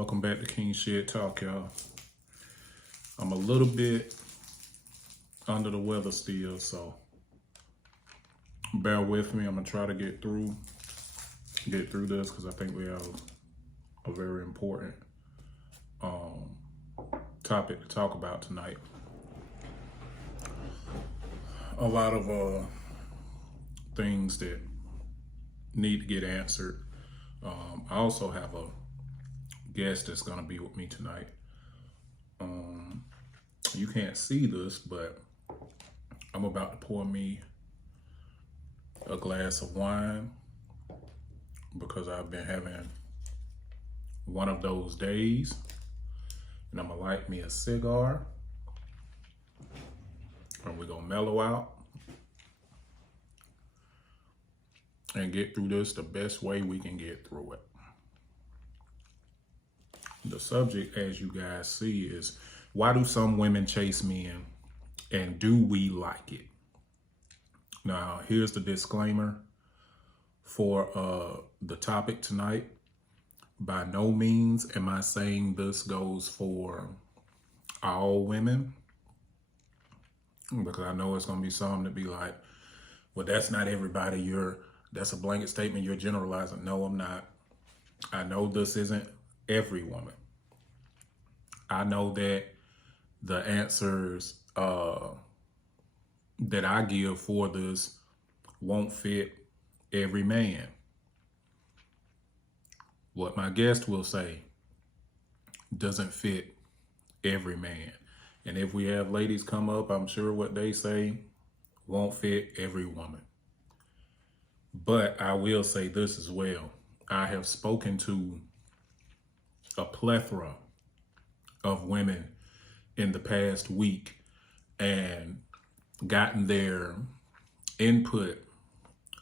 Welcome back to King Shit Talk, y'all. I'm a little bit under the weather still, so bear with me. I'm gonna try to get through this because I think we have a very important topic to talk about tonight. A lot of things that need to get answered. I also have a guest that's gonna be with me tonight. You can't see this, but I'm about to pour me a glass of wine because I've been having one of those days, and I'm gonna light me a cigar and we're gonna mellow out and get through this the best way we can get through it. The subject, as you guys see, is why do some women chase men and do we like it? Now, here's the disclaimer for the topic tonight. By no means am I saying this goes for all women, because I know it's gonna be some to be like, well, that's not everybody. That's a blanket statement. You're generalizing. No, I'm not. I know this isn't every woman. I know that the answers that I give for this won't fit every man. What my guest will say doesn't fit every man. And if we have ladies come up, I'm sure what they say won't fit every woman. But I will say this as well. I have spoken to a plethora of women in the past week and gotten their input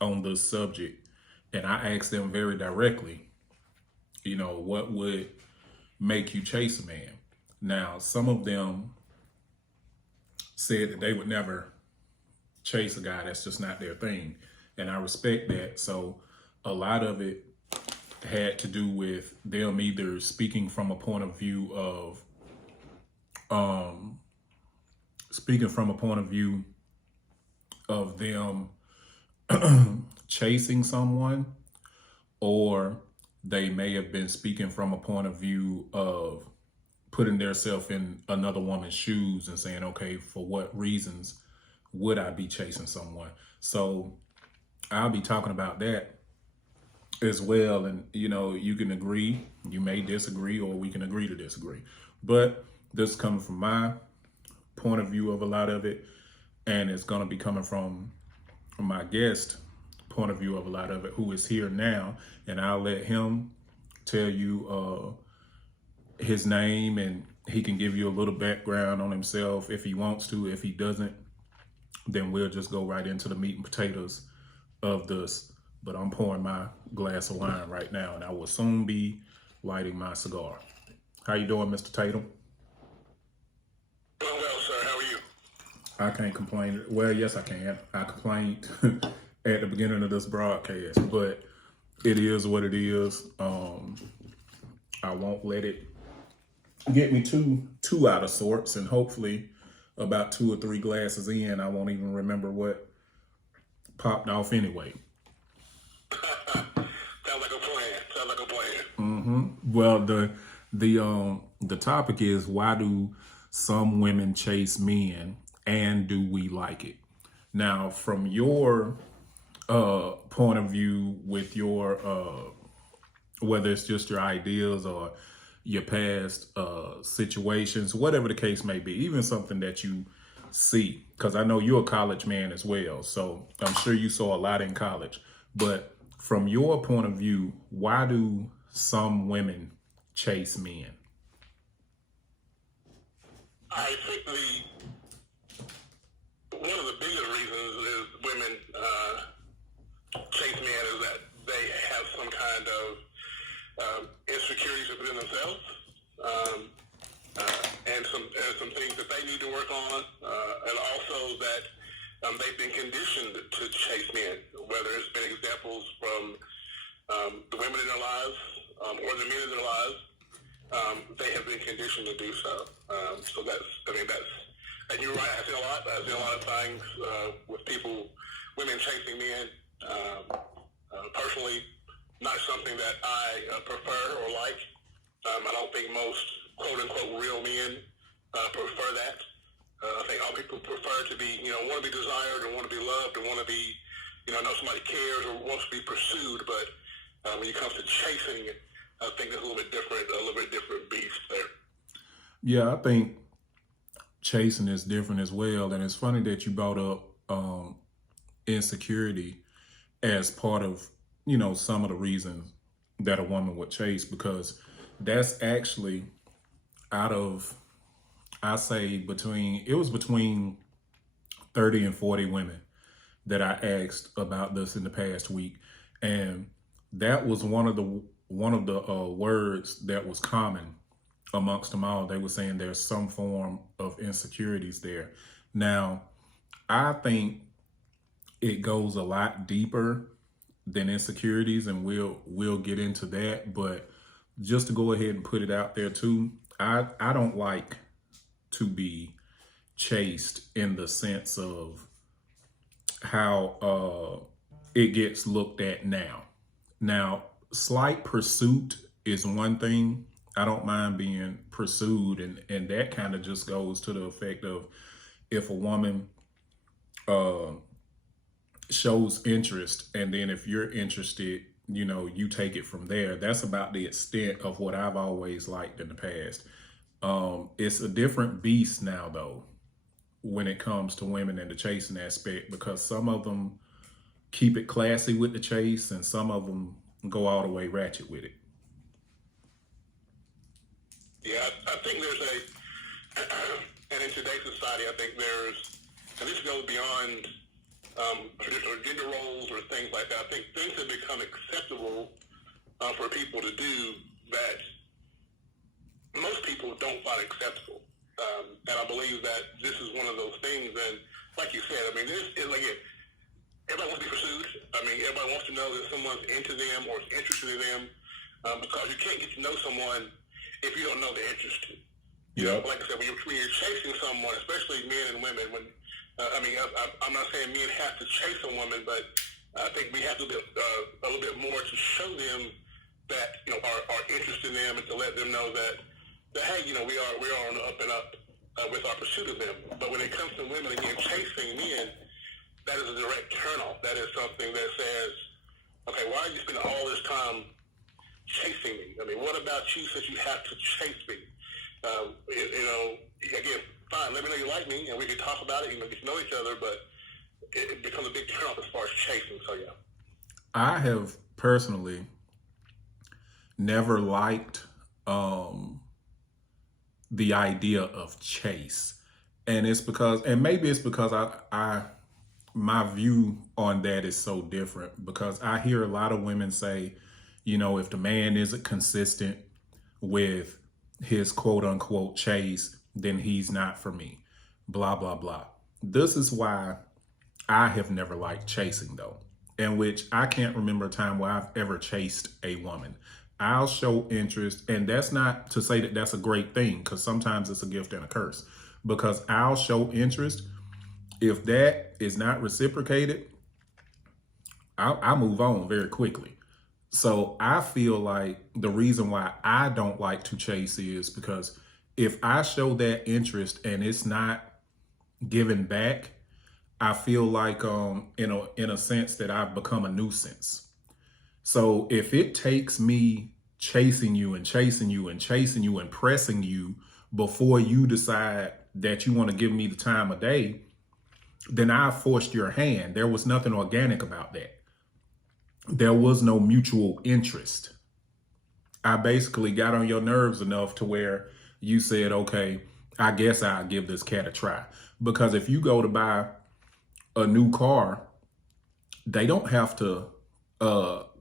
on this subject. And I asked them very directly, what would make you chase a man? Now, some of them said that they would never chase a guy. That's just not their thing. And I respect that. So a lot of it had to do with them either speaking from a point of view of them chasing someone, or they may have been speaking from a point of view of putting themselves in another woman's shoes and saying, okay, for what reasons would I be chasing someone? So I'll be talking about that as well. And, you can agree, you may disagree, or we can agree to disagree. But this is coming from my point of view of a lot of it, and it's going to be coming from my guest point of view of a lot of it, who is here now. And I'll let him tell you his name, and he can give you a little background on himself if he wants to. If he doesn't, then we'll just go right into the meat and potatoes of this. But I'm pouring my glass of wine right now, and I will soon be lighting my cigar. How you doing, Mr. Tatum? Doing well, sir. How are you? I can't complain. Well, yes, I can. I complained at the beginning of this broadcast, but it is what it is. I won't let it get me too out of sorts, and hopefully about 2 or 3 glasses in, I won't even remember what popped off anyway. Sounds like a plan. Mm-hmm. Well, the topic is, why do some women chase men and do we like it? Now, from your point of view, with your whether it's just your ideas or your past situations, whatever the case may be, even something that you see, because I know you're a college man as well, so I'm sure you saw a lot in college. But from your point of view, why do some women chase men? I think one of the biggest reasons is women chase men is that they have some kind of insecurities within themselves, and some things that they need to work on, and also that they've been conditioned to chase men, whether it's been examples from the women in their lives or the men in their lives, they have been conditioned to do so. So and you're right. I've seen a lot of things with women chasing men. Personally, not something that I prefer or like. I don't think most quote unquote real men prefer that. I think all people prefer to be, want to be desired and want to be loved and want to be, know somebody cares or wants to be pursued. But when it comes to chasing, I think it's a little bit different beast there. Yeah, I think chasing is different as well. And it's funny that you brought up insecurity as part of, some of the reasons that a woman would chase, because that's actually out of, I say between 30 and 40 women that I asked about this in the past week. And that was one of the words that was common amongst them all. They were saying there's some form of insecurities there. Now, I think it goes a lot deeper than insecurities, and we'll get into that. But just to go ahead and put it out there too, I don't like to be chased in the sense of how it gets looked at now. Now, slight pursuit is one thing. I don't mind being pursued, and that kind of just goes to the effect of if a woman shows interest, and then if you're interested, you take it from there. That's about the extent of what I've always liked in the past. It's a different beast now, though, when it comes to women and the chasing aspect, because some of them keep it classy with the chase and some of them go all the way ratchet with it. Yeah, I think and in today's society, I think and this goes beyond traditional gender roles or things like that. I think things have become acceptable for people to do that most people don't find acceptable. And I believe that this is one of those things. And like you said, everybody wants to be pursued. Everybody wants to know that someone's into them or is interested in them, because you can't get to know someone if you don't know they're interested. Like I said, when you're chasing someone, especially men and women, I'm not saying men have to chase a woman, but I think we have to do a little bit more to show them that are interested in them, and to let them know that hey, we are on the up and up with our pursuit of them. But when it comes to women, again, chasing men, that is a direct turnoff. That is something that says, okay, why are you spending all this time chasing me? What about you since you have to chase me? Again, fine, let me know you like me, and we can talk about it, get to know each other, but it becomes a big turnoff as far as chasing, so yeah. I have personally never liked the idea of chase. And maybe it's because my view on that is so different, because I hear a lot of women say, if the man isn't consistent with his quote unquote chase, then he's not for me, blah, blah, blah. This is why I have never liked chasing, though, in which I can't remember a time where I've ever chased a woman. I'll show interest, and that's not to say that that's a great thing, because sometimes it's a gift and a curse, because I'll show interest. If that is not reciprocated, I'll move on very quickly. So I feel like the reason why I don't like to chase is because if I show that interest and it's not given back, I feel like in a sense that I've become a nuisance. So if it takes me chasing you and chasing you and chasing you and pressing you before you decide that you want to give me the time of day, then I forced your hand. There was nothing organic about that. There was no mutual interest. I basically got on your nerves enough to where you said, okay, I guess I'll give this cat a try. Because if you go to buy a new car, they don't have to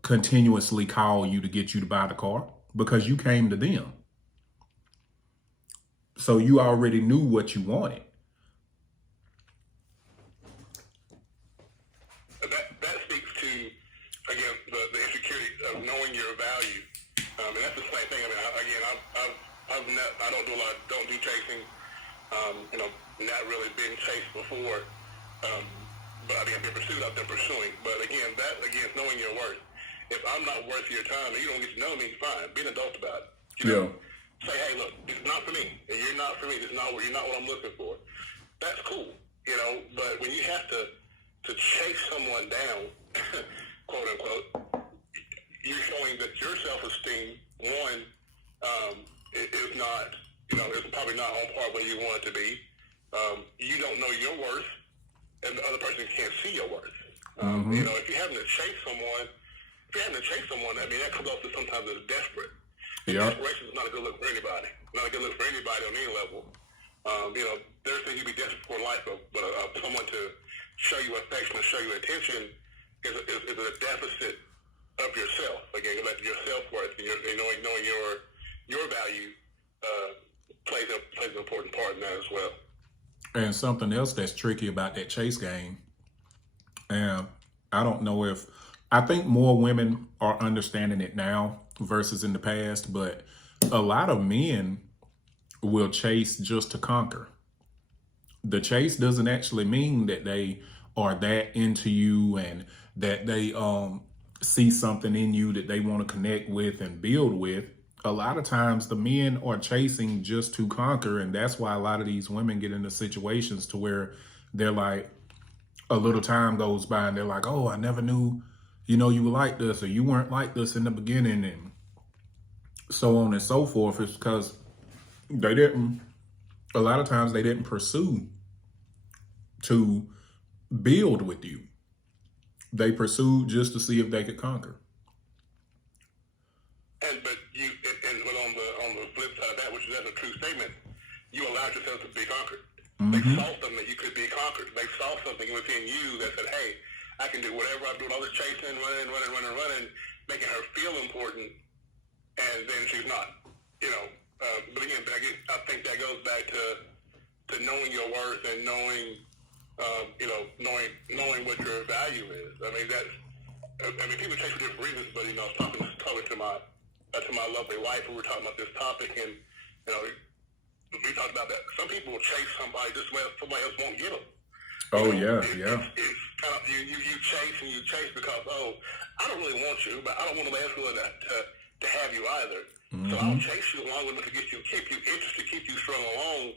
continuously call you to get you to buy the car, because you came to them. So you already knew what you wanted. That speaks to, again, the insecurity of knowing your value. And that's the same thing. I mean, I don't do a lot, don't do chasing. You know, not really been chased before. But I think I've been pursued, I've been pursuing. But again, is knowing your worth. If I'm not worth your time and you don't get to know me, fine. Be an adult about it. You know, say, hey, look, it's not for me. And you're not for me. You're not what I'm looking for. That's cool. You know, but when you have to chase someone down, quote unquote, you're showing that your self-esteem, one, is not, you know, it's probably not on par where you want it to be. You don't know your worth, and the other person can't see your worth. You know, if you're having to chase someone, I mean, that comes off to sometimes as desperate. Desperation is not a good look for anybody. Not a good look for anybody on any level. You know, there's things you'd be desperate for in life, but someone to show you affection, to show you attention is a deficit of yourself. Again, go back to your self-worth and knowing your value plays an important part in that as well. And something else that's tricky about that chase game, and I don't know if, I think more women are understanding it now versus in the past, but a lot of men will chase just to conquer. The chase doesn't actually mean that they are that into you and that they see something in you that they want to connect with and build with. A lot of times the men are chasing just to conquer, and that's why a lot of these women get into situations to where they're like, a little time goes by and they're like, oh, I never knew, you know, you were like this, or you weren't like this in the beginning, and so on and so forth. It's because a lot of times they didn't pursue to build with you. They pursued just to see if they could conquer. But on the flip side of that, which is that's a true statement, you allowed yourself to be conquered. They saw something that you could be conquered. They saw something within you that said, hey, I can do whatever I'm doing, all this chasing, running, making her feel important, and then she's not. You know, but again, I think that goes back to knowing your worth and knowing what your value is. I mean, people chase for different reasons, but, you know, I was talking to my lovely wife, and we were talking about this topic, and, you know, we talked about that. Some people will chase somebody just where somebody else won't get them. It's kind of, you chase because, I don't really want you, but I don't want nobody else really to have you either. So I'll chase you along with it to keep you interested, keep you strung along,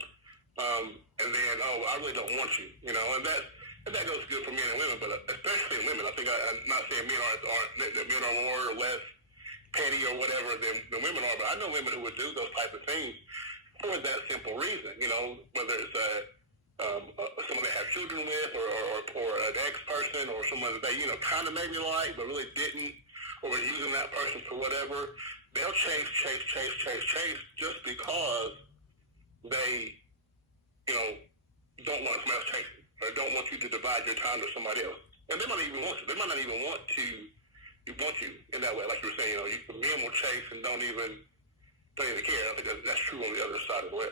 and then, I really don't want you, you know, and that goes good for men and women, but especially in women. I think I'm not saying men that men are more or less petty or whatever than women are, but I know women who would do those type of things for that simple reason, you know, whether it's someone they have children with, or an ex-person, or someone that they, you know, kind of maybe like, but really didn't, or were using that person for whatever. They'll chase just because they, you know, don't want somebody else chasing, or don't want you to divide your time to somebody else. And they might not even want you. They might not even want you in that way. Like you were saying, you know, men will chase and don't even care. I think that's true on the other side as well.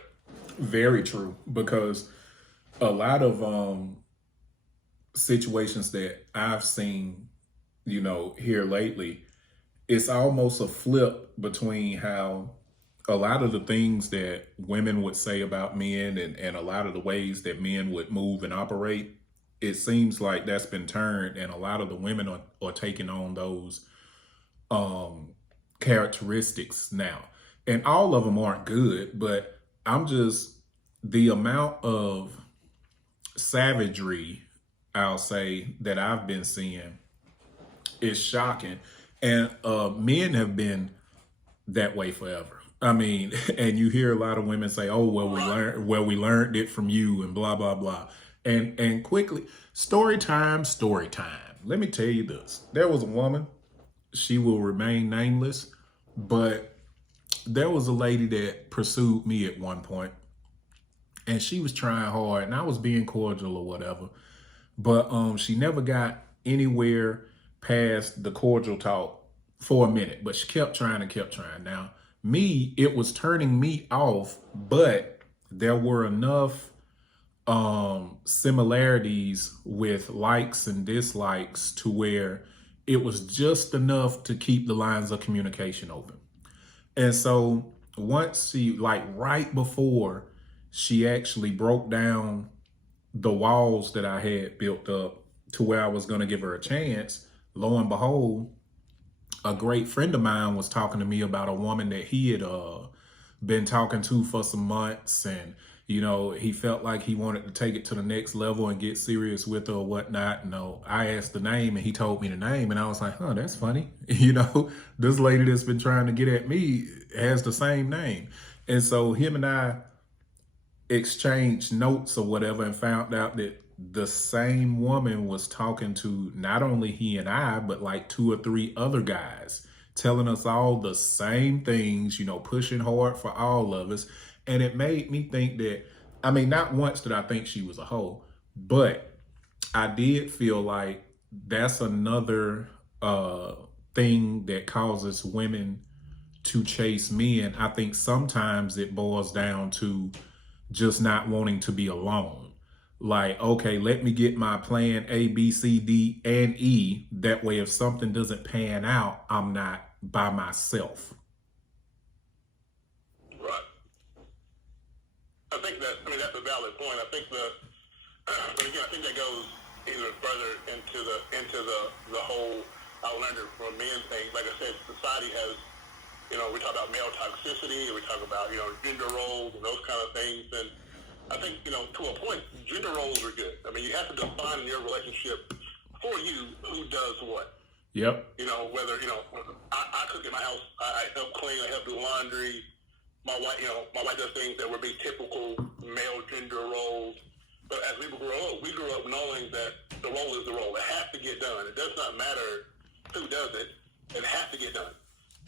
Very true, because a lot of situations that I've seen, you know, here lately, it's almost a flip between how a lot of the things that women would say about men and a lot of the ways that men would move and operate, it seems like that's been turned, and a lot of the women are taking on those characteristics now. And all of them aren't good, but the amount of savagery, I'll say, that I've been seeing is shocking. And men have been that way forever. I mean, and you hear a lot of women say, oh, we learned it from you and blah, blah, blah. And quickly, story time. Let me tell you this. There was a woman, she will remain nameless, but there was a lady that pursued me at one point, and she was trying hard, and I was being cordial or whatever, but she never got anywhere past the cordial talk for a minute, but she kept trying. Now, me, it was turning me off, but there were enough similarities with likes and dislikes to where it was just enough to keep the lines of communication open. And so once she, like right before she actually broke down the walls that I had built up to where I was going to give her a chance, lo and behold, a great friend of mine was talking to me about a woman that he had been talking to for some months, and he felt like he wanted to take it to the next level and get serious with her or whatnot. I asked the name and he told me the name, and I was like, huh, that's funny. This lady that's been trying to get at me has the same name. And so him and I exchanged notes or whatever and found out that the same woman was talking to not only he and I, but like 2 or 3 other guys, telling us all the same things, pushing hard for all of us. And it made me think that, I mean, not once did I think she was a hoe, but I did feel like that's another thing that causes women to chase men. I think sometimes it boils down to just not wanting to be alone. Like, okay, let me get my plan A, B, C, D, and E. That way, if something doesn't pan out, I'm not by myself. Right. That's a valid point. I think but again, I think that goes either further into the whole "I learned it from men" thing. Like I said, society has, we talk about male toxicity, we talk about, gender roles and those kind of things. And I think, to a point, gender roles are good. I mean, you have to define in your relationship for you who does what. Yep. Whether, I cook in my house, I help clean, I help do laundry. My wife does things that would be typical male gender roles. But as we grew up knowing that the role is the role. It has to get done. It does not matter who does it. It has to get done.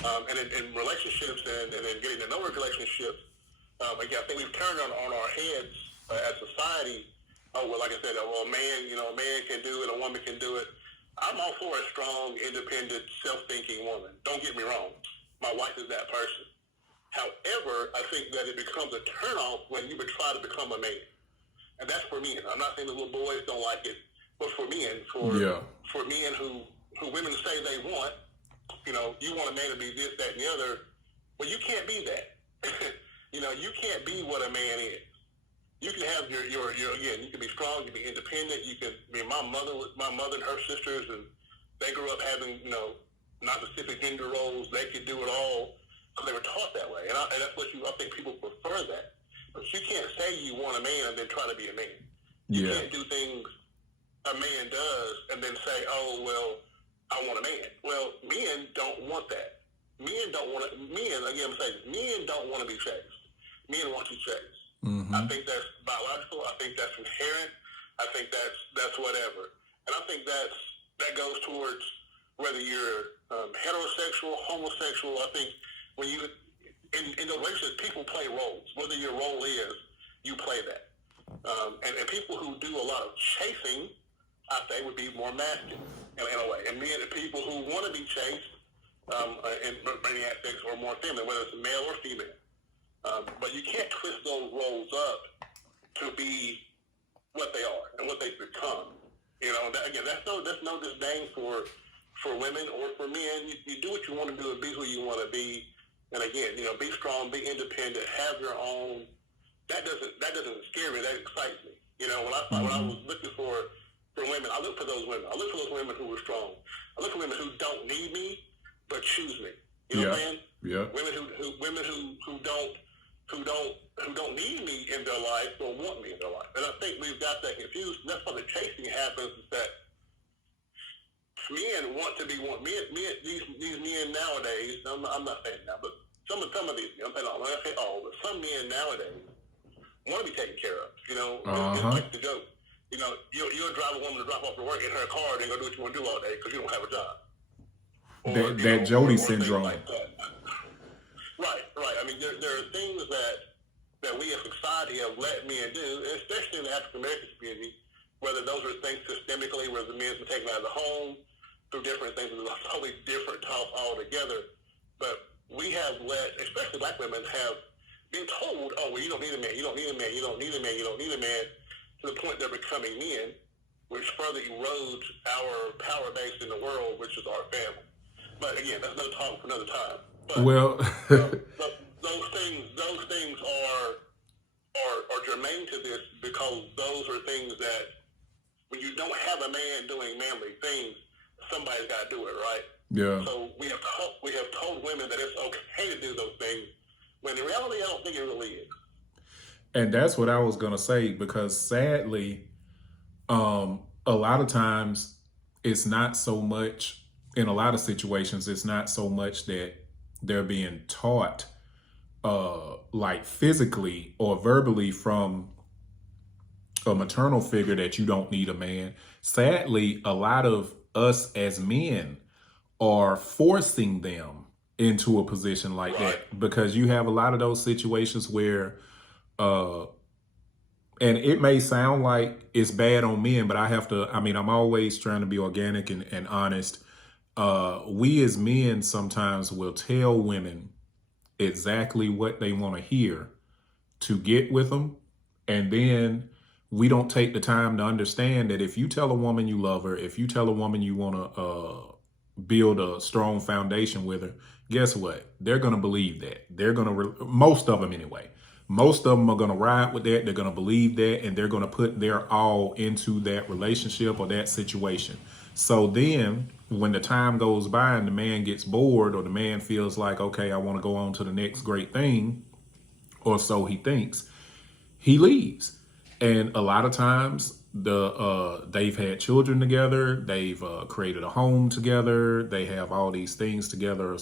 And in relationships and in getting to know relationships, again, I think we've turned on our heads as society. Oh, well, like I said, a man can do it, a woman can do it. I'm all for a strong, independent, self-thinking woman. Don't get me wrong. My wife is that person. However, I think that it becomes a turnoff when you would try to become a man. And that's for men. I'm not saying the little boys don't like it, but for men, for men who women say they want, you want a man to be this, that, and the other. Well, you can't be that. You can't be what a man is. You can have your again, you can be strong, you can be independent, you can be my mother and her sisters, and they grew up having, not specific gender roles. They could do it all because they were taught that way. And that's what I think people prefer that. But you can't say you want a man and then try to be a man. You can't do things a man does and then say, oh, well, I want a man. Well, men don't want that. Men don't want to, again, I'm saying, men don't want to be chased. Men want to chase. Mm-hmm. I think that's biological. I think that's inherent. I think that's whatever. And I think that goes towards whether you're heterosexual, homosexual. I think when you, in the relationship, people play roles. Whether your role is, you play that. And people who do a lot of chasing, I think, would be more masculine in a way. And people who want to be chased in many aspects are more feminine, whether it's male or female. But you can't twist those roles up to be what they are and what they've become. That's no disdain for women or for men. You do what you want to do and be who you want to be. And again, be strong, be independent, have your own. That doesn't scare me. That excites me. When I was looking for women, I look for those women. I look for those women who are strong. I look for women who don't need me but choose me. You know what I'm saying? Yeah. Women who don't need me in their life or want me in their life. And I think we've got that confused. And that's why the chasing happens, is that men want to be one. These men nowadays, I'm not saying now, but some of these, I'm saying all, when I say all, but some men nowadays want to be taken care of. It's like the joke. You'll drive a woman to drop off to work in her car and go do what you want to do all day because you don't have a job. Or, that Jody syndrome. Like that. Right. I mean, there are things that we as society have let men do, especially in the African American community, whether those are things systemically, where the men's been taken out of the home through different things, it's a totally different talk altogether. But we have let, especially black women, have been told, oh, well, you don't need a man, you don't need a man, you don't need a man, you don't need a man, to the point they're becoming men, which further erodes our power base in the world, which is our family. But again, that's another talk for another time. But Well, those things are germane to this because those are things that when you don't have a man doing manly things, somebody's got to do it, right? yeah. So we have told women that it's okay to do those things, when in reality, I don't think it really is. And that's what I was gonna say because sadly, a lot of times it's not so much in a lot of situations, it's not so much that they're being taught like physically or verbally from a maternal figure that you don't need a man. Sadly, a lot of us as men are forcing them into a position like Right. that because you have a lot of those situations where uh and it may sound like it's bad on men, but I'm always trying to be organic and honest. We as men sometimes will tell women exactly what they want to hear to get with them. And then we don't take the time to understand that if you tell a woman you love her, if you tell a woman you want to build a strong foundation with her, guess what? They're going to believe that. They're going to, most of them anyway. Most of them are going to ride with that. They're going to believe that, and they're going to put their all into that relationship or that situation. So then when the time goes by and the man gets bored or the man feels like, okay, I want to go on to the next great thing, or so he thinks, he leaves. And a lot of times they've had children together, they've created a home together, they have all these things together,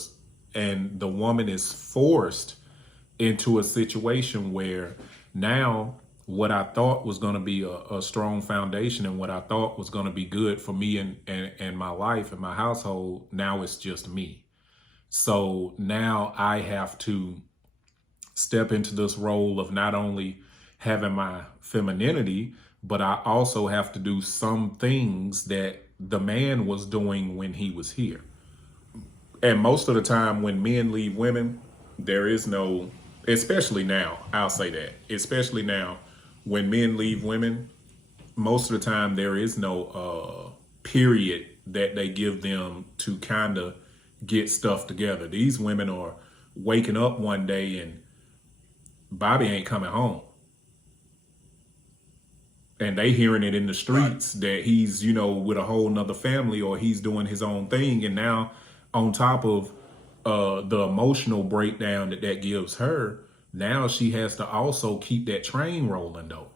and the woman is forced into a situation where now what I thought was going to be a strong foundation and what I thought was going to be good for me and my life and my household, now it's just me. So now I have to step into this role of not only having my femininity, but I also have to do some things that the man was doing when he was here. And most of the time when men leave women, there is no, especially now, I'll say that, especially now, when men leave women, most of the time there is no period that they give them to kind of get stuff together. These women are waking up one day and Bobby ain't coming home. And they hearing it in the Right. streets that he's, with a whole nother family or he's doing his own thing. And now on top of the emotional breakdown that gives her, now she has to also keep that train rolling though,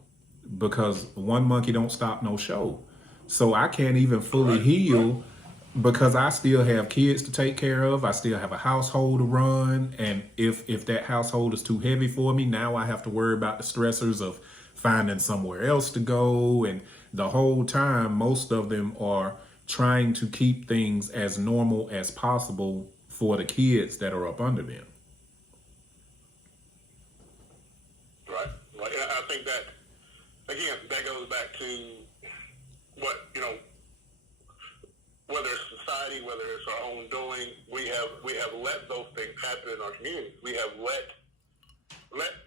because one monkey don't stop no show. So I can't even fully Right. Right. heal because I still have kids to take care of. I still have a household to run. And if that household is too heavy for me, now I have to worry about the stressors of finding somewhere else to go. And the whole time, most of them are trying to keep things as normal as possible for the kids that are up under them. Right. Right. And I think that again, that goes back to what whether it's society, whether it's our own doing, we have let those things happen in our communities. We have let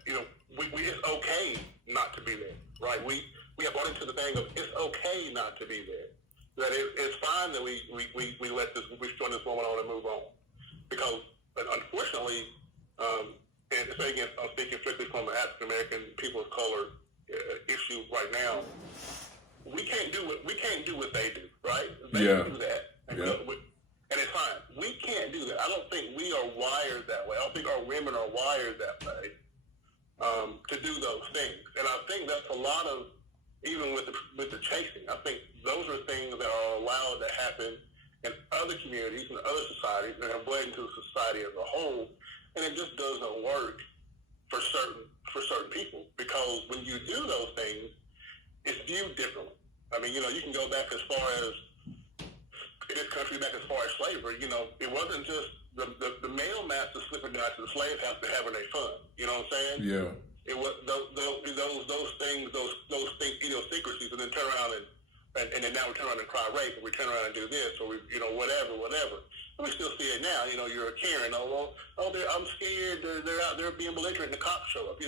it's okay not to be there, right? We have brought into the thing of it's okay not to be there. That it's fine that we join this woman on and move on, because unfortunately, and say again, I'm speaking strictly from an African American people of color issue right now. We can't do what they do, right? They do that, and it's fine. We can't do that. I don't think we are wired that way. I don't think our women are wired that way to do those things. And I think that's a lot of, even with the chasing. I think those are things that are allowed to happen in other communities and other societies that have bled into the society as a whole, and it just doesn't work for certain people, because when you do those things, it's viewed differently. I mean, you can go back as far as in this country, back as far as slavery. It wasn't just the male master slipping down to the slave house to having their fun. You know what I'm saying? Yeah. It was those things, idiosyncrasies, and then turn around and then now we turn around and cry rape, and we turn around and do this, or we, whatever. And we still see it now. You're a Karen. I'm scared. They're out there being belligerent, and the cops show up.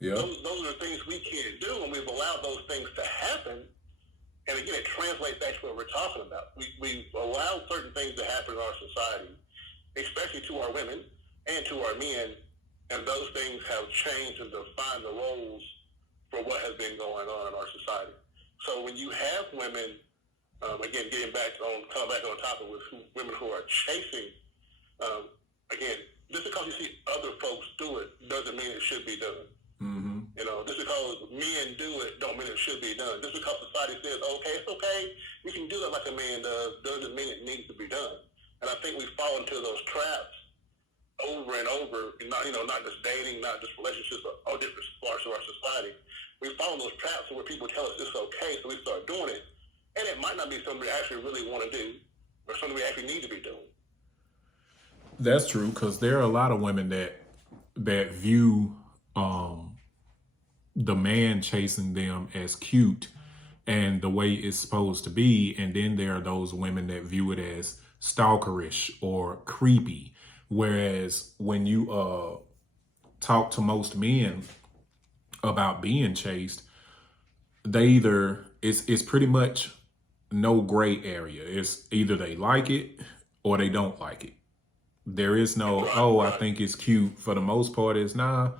Yeah. Those are things we can't do, and we've allowed those things to happen. And again, it translates back to what we're talking about. We've allowed certain things to happen in our society, especially to our women, and to our men, and those things have changed and defined the roles for what has been going on in our society. So when you have women, again, getting back on, coming back on topic with women who are chasing, again, just because you see other folks do it doesn't mean it should be done. Mm-hmm. You know, just because men do it don't mean it should be done. Just because society says, okay, it's okay, you can do it like a man does, doesn't mean it needs to be done. And I think we fall into those traps over and over, not just dating, not just relationships, or different parts of our society. We fall in those traps where people tell us it's okay, so we start doing it. And it might not be something we actually really want to do or something we actually need to be doing. That's true, because there are a lot of women that view the man chasing them as cute and the way it's supposed to be, and then there are those women that view it as stalkerish or creepy. Whereas when you talk to most men about being chased, they either it's pretty much no gray area. It's either they like it or they don't like it. There is no, oh, I think it's cute. For the most part, it's nah,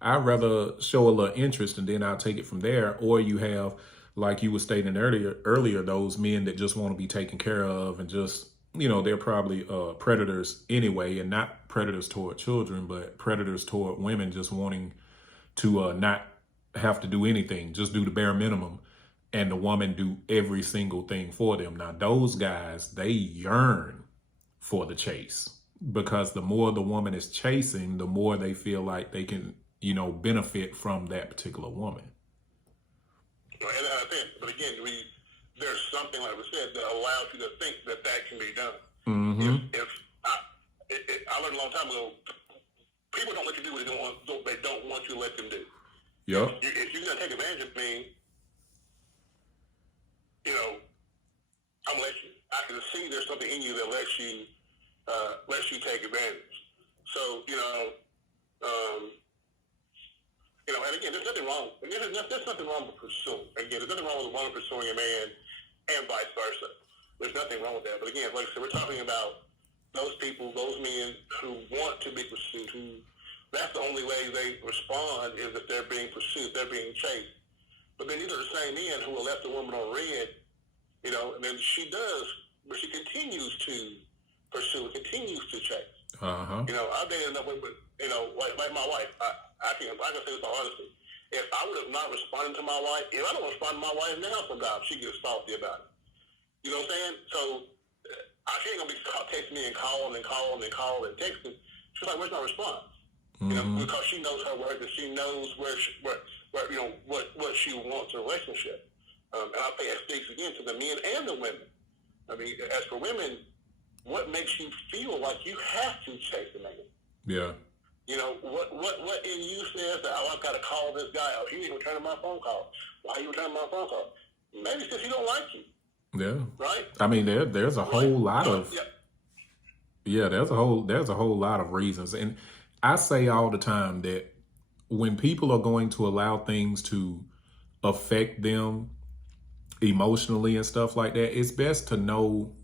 I'd rather show a little interest and then I'll take it from there. Or you have, like you were stating earlier, those men that just want to be taken care of and just, they're probably predators anyway, and not predators toward children, but predators toward women just wanting to not have to do anything, just do the bare minimum, and the woman do every single thing for them. Now, those guys, they yearn for the chase, because the more the woman is chasing, the more they feel like they can, benefit from that particular woman. And I think, but again, there's something, like we said, that allows you to think that can be done. Mm-hmm. I learned a long time ago, people don't let you do what they don't want you to let them do. Yep. If you're gonna take advantage of me, I'm gonna let you. I can see there's something in you that lets you take advantage. So, and again, there's nothing wrong. There's nothing wrong with pursuing. Again, there's nothing wrong with a woman pursuing a man and vice versa. There's nothing wrong with that. But again, like I said, we're talking about those people, those men who want to be pursued, that's the only way they respond, is if they're being pursued, they're being chased. But then these are the same men who will left a woman on red, and then she does, but she continues to pursue, continues to chase. Uh-huh. I've dated enough women, like my wife. I can say this honestly. If I would have not responded to my wife, if I don't respond to my wife now, sometimes she gets salty about it. You know what I'm saying? So she ain't gonna be texting me and calling and texting. She's like, "Where's my response?" Mm-hmm. Because she knows her worth and she knows where what she wants in a relationship. And I think that speaks again to the men and the women. I mean, as for women, what makes you feel like you have to chase a man? Yeah. What in you says that, I've got to call this guy out. He ain't returning my phone call. Why are you returning my phone call? Maybe because he don't like you. Yeah. Right? I mean, there's a whole lot of there's a whole lot of reasons. And I say all the time that when people are going to allow things to affect them emotionally and stuff like that, it's best to know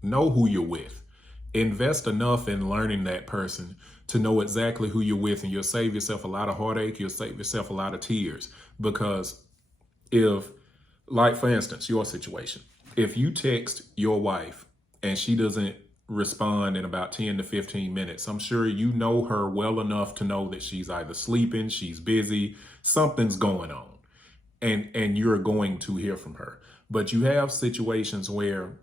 who you're with. Invest enough in learning that person to know exactly who you're with, and you'll save yourself a lot of heartache. You'll save yourself a lot of tears, because if, like for instance, your situation, if you text your wife and she doesn't respond in about 10 to 15 minutes, I'm sure you know her well enough to know that she's either sleeping, she's busy, something's going on, and you're going to hear from her. But you have situations where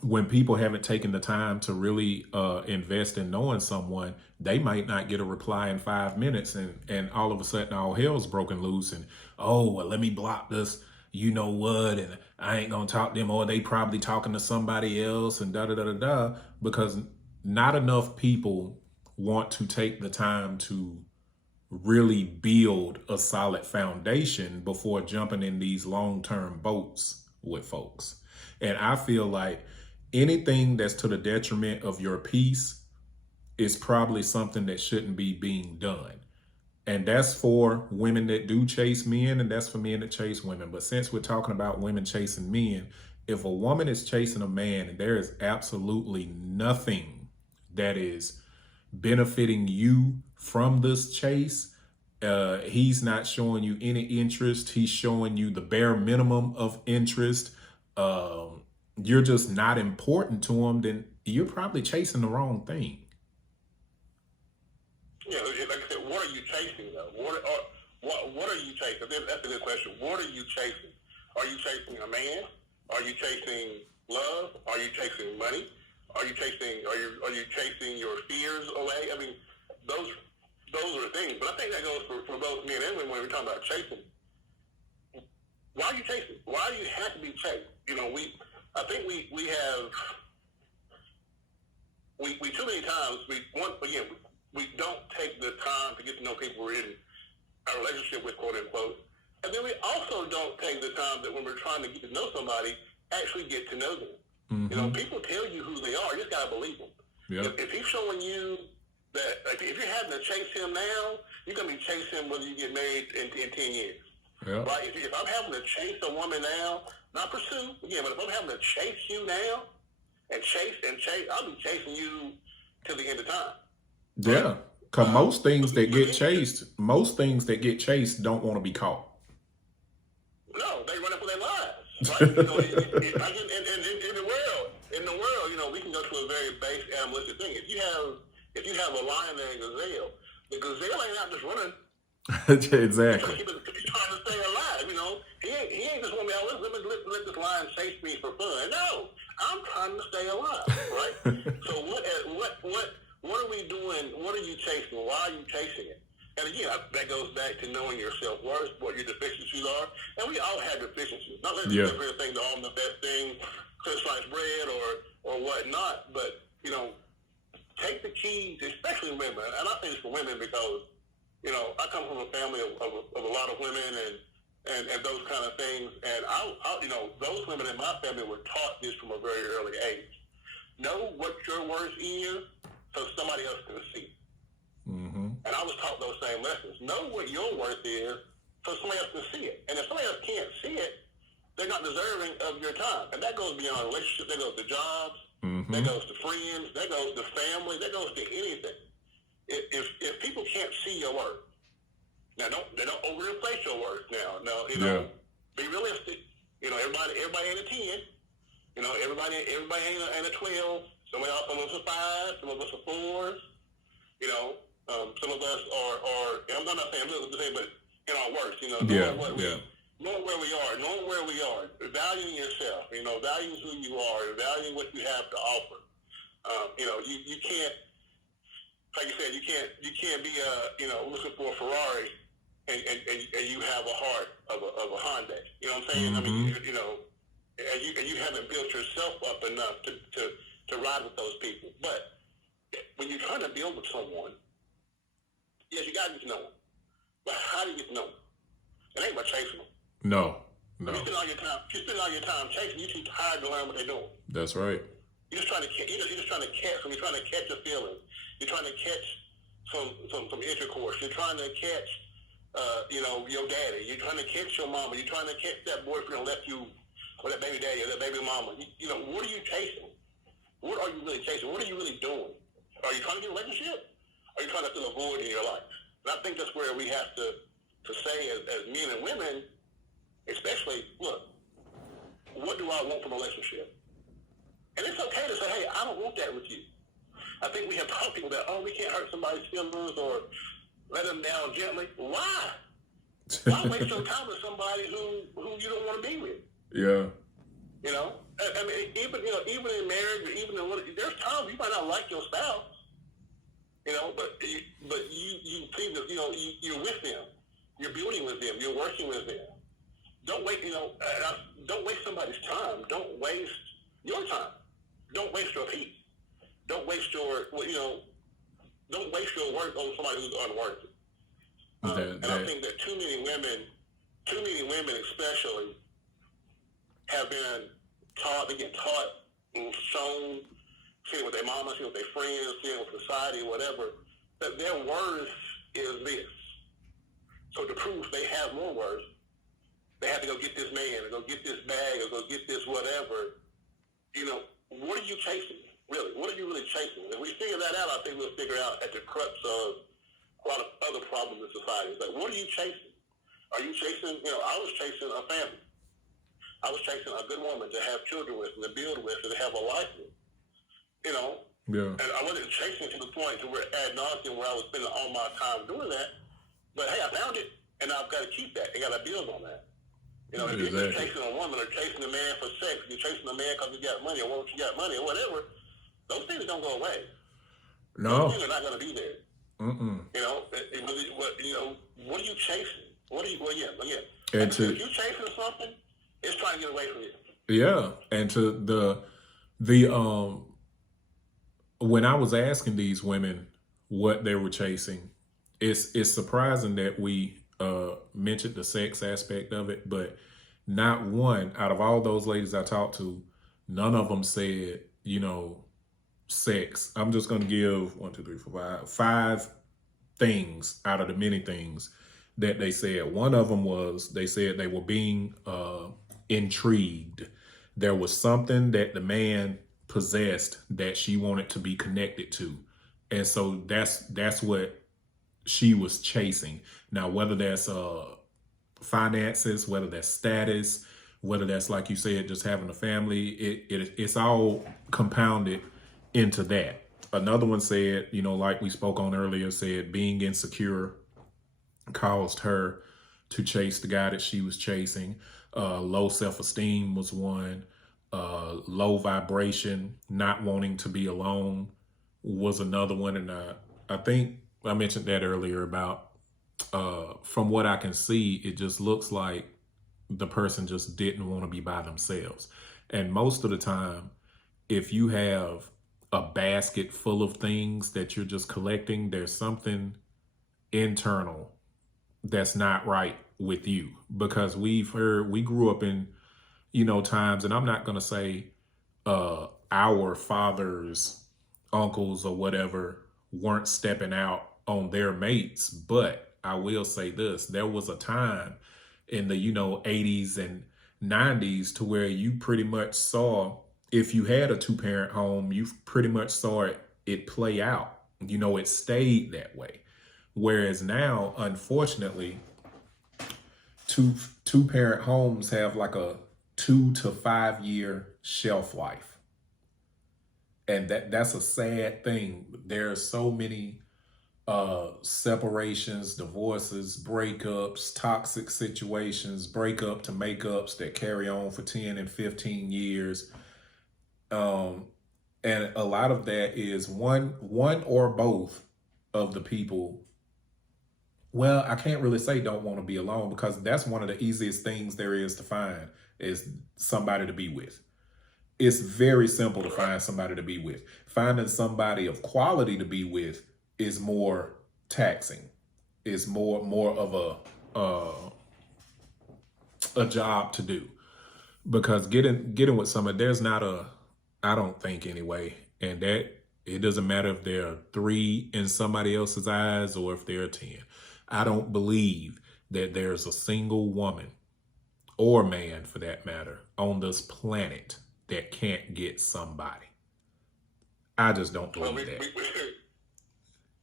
when people haven't taken the time to really invest in knowing someone, they might not get a reply in 5 minutes, and all of a sudden all hell's broken loose, and let me block this, and I ain't gonna talk to them, or they probably talking to somebody else, and because not enough people want to take the time to really build a solid foundation before jumping in these long-term boats with folks. And I feel like anything that's to the detriment of your peace is probably something that shouldn't be being done. And that's for women that do chase men, and that's for men that chase women. But since we're talking about women chasing men, if a woman is chasing a man, and there is absolutely nothing that is benefiting you from this chase. He's not showing you any interest. He's showing you the bare minimum of interest. You're just not important to him. Then you're probably chasing the wrong thing. Yeah, like I said, what are you chasing though? What are you chasing? That's a good question. What are you chasing? Are you chasing a man? Are you chasing love? Are you chasing money? Are you chasing your fears away? I mean, those are things. But I think that goes for both men and women when we're talking about chasing. Why are you chasing? Why do you have to be chased? You know, I think we too many times we don't take the time to get to know people we're in a relationship with, quote unquote. And then we also don't take the time that when we're trying to get to know somebody, actually get to know them. Mm-hmm. You know, people tell you who they are. You just gotta believe them. Yep. If he's showing you that, like, if you're having to chase him now, you're gonna be chasing him whether you get married in 10 years. Yep. Right? If I'm having to chase a woman now, not pursue again, but if I'm having to chase you now and chase, I'll be chasing you till the end of time. Yeah. Because most things that get chased don't want to be caught. No, they run up for their lives. Right? You know, in the world, you know, we can go to a very base animalistic thing. If you have a lion and a gazelle, the gazelle ain't out just running. Exactly. He's trying to stay alive. You know, he ain't just want me out. Let this lion chase me for fun. No, I'm trying to stay alive. Right. So what are we doing? What are you chasing? Why are you chasing it? And again, that goes back to knowing your self-worth, what your deficiencies are. And we all have deficiencies. Not letting people think they're all the best thing, Chris sliced bread or whatnot. But, you know, take the keys, especially women. And I think it's for women because, you know, I come from a family of a lot of women and those kind of things. And, you know, those women in my family were taught this from a very early age. Know what your worth is so somebody else can see. Mm-hmm. And I was taught those same lessons. Know what your worth is so somebody else can see it. And if somebody else can't see it, they're not deserving of your time. And that goes beyond relationships. That goes to jobs. Mm-hmm. That goes to friends. That goes to family. That goes to anything. If people can't see your worth, now they don't overinflate your worth now. No, you know, be realistic. You know, everybody ain't a 10. You know, everybody ain't a 12. Some of us are 5. Some of us are 4s. You know, some of us are. I'm not saying I'm just saying, but in our worst, you know, knowing where we are, valuing yourself, you know, valuing who you are, valuing what you have to offer. You know, you can't, like you said, you can't be looking for a Ferrari and you have a heart of a Hyundai. You know what I'm saying? Mm-hmm. I mean, you know, and you haven't built yourself up enough to ride with those people, but when you're trying to build with someone, yes, you got to get to know them. But how do you get to know them? It ain't about chasing them. No. If you spend all your time chasing, you're too tired to learn what they're doing. That's right. You're just trying to catch them. You're trying to catch a feeling. You're trying to catch some intercourse. You're trying to catch, your daddy. You're trying to catch your mama. You're trying to catch that boyfriend who left you, or that baby daddy, or that baby mama. You know, what are you chasing? What are you really chasing? What are you really doing? Are you trying to get a relationship? Or are you trying to fill a void in your life? And I think that's where we have to say as men and women, especially, look, what do I want from a relationship? And it's okay to say, hey, I don't want that with you. I think we have taught people that, we can't hurt somebody's feelings or let them down gently. Why? Why waste your time with somebody who you don't want to be with? Yeah. You know? I mean, even in marriage or even in there's times you might not like your spouse, you know, but you see that, you know, you're with them, you're building with them, you're working with them. Don't waste somebody's time. Don't waste your time. Don't waste your peace. Don't waste don't waste your work on somebody who's unworthy. And I think that too many women especially have been taught, they get taught and shown, seeing with their mama, seeing with their friends, seeing with society, whatever, that their worth is this. So to prove they have more worth, they have to go get this man, or go get this bag, or go get this whatever. You know, what are you chasing? Really, what are you really chasing? If we figure that out, I think we'll figure out at the crux of a lot of other problems in society. It's like, what are you chasing? Are you chasing, I was chasing a family. I was chasing a good woman to have children with and to build with and to have a life with, Yeah. And I wasn't chasing to the point to where ad nauseum where I was spending all my time doing that. But hey, I found it, and I've got to keep that. I got to build on that. If you're chasing a woman or chasing a man for sex, you're chasing a man because he got money or once you got money or whatever, those things don't go away. No. Those things are not going to be there. What are you chasing? What are you? Well, yeah. And if you're chasing something, it's trying to get away from you. Yeah, and to the when I was asking these women what they were chasing, it's surprising that we mentioned the sex aspect of it, but not one out of all those ladies I talked to, none of them said, sex. I'm just going to give 1, 2, 3, 4, 5 things out of the many things that they said. One of them was they said they were being intrigued. There was something that the man possessed that she wanted to be connected to. And so that's what she was chasing. Now, whether that's finances, whether that's status, whether that's, like you said, just having a family, it's all compounded into that. Another one said, like we spoke on earlier, said being insecure caused her to chase the guy that she was chasing. Low self-esteem was one. Low vibration, not wanting to be alone was another one. And I think I mentioned that earlier about, from what I can see, it just looks like the person just didn't want to be by themselves. And most of the time, if you have a basket full of things that you're just collecting, there's something internal that's not right with you, because we grew up in, times, and I'm not going to say our fathers, uncles or whatever weren't stepping out on their mates, but I will say this, there was a time in the, 80s and 90s to where you pretty much saw, if you had a 2-parent home, you pretty much saw it play out. It stayed that way. Whereas now, unfortunately, two-parent homes have like a 2 to 5 year shelf life. And that's a sad thing. There are so many separations, divorces, breakups, toxic situations, breakup to makeups that carry on for 10 and 15 years. And a lot of that is one or both of the people. Well, I can't really say don't want to be alone, because that's one of the easiest things there is to find, is somebody to be with. It's very simple to find somebody to be with. Finding somebody of quality to be with is more taxing. It's more of a job to do, because getting with somebody, there's not I don't think anyway, and that it doesn't matter if there are 3 in somebody else's eyes or if there are 10. I don't believe that there's a single woman or man, for that matter, on this planet that can't get somebody. I just don't believe that.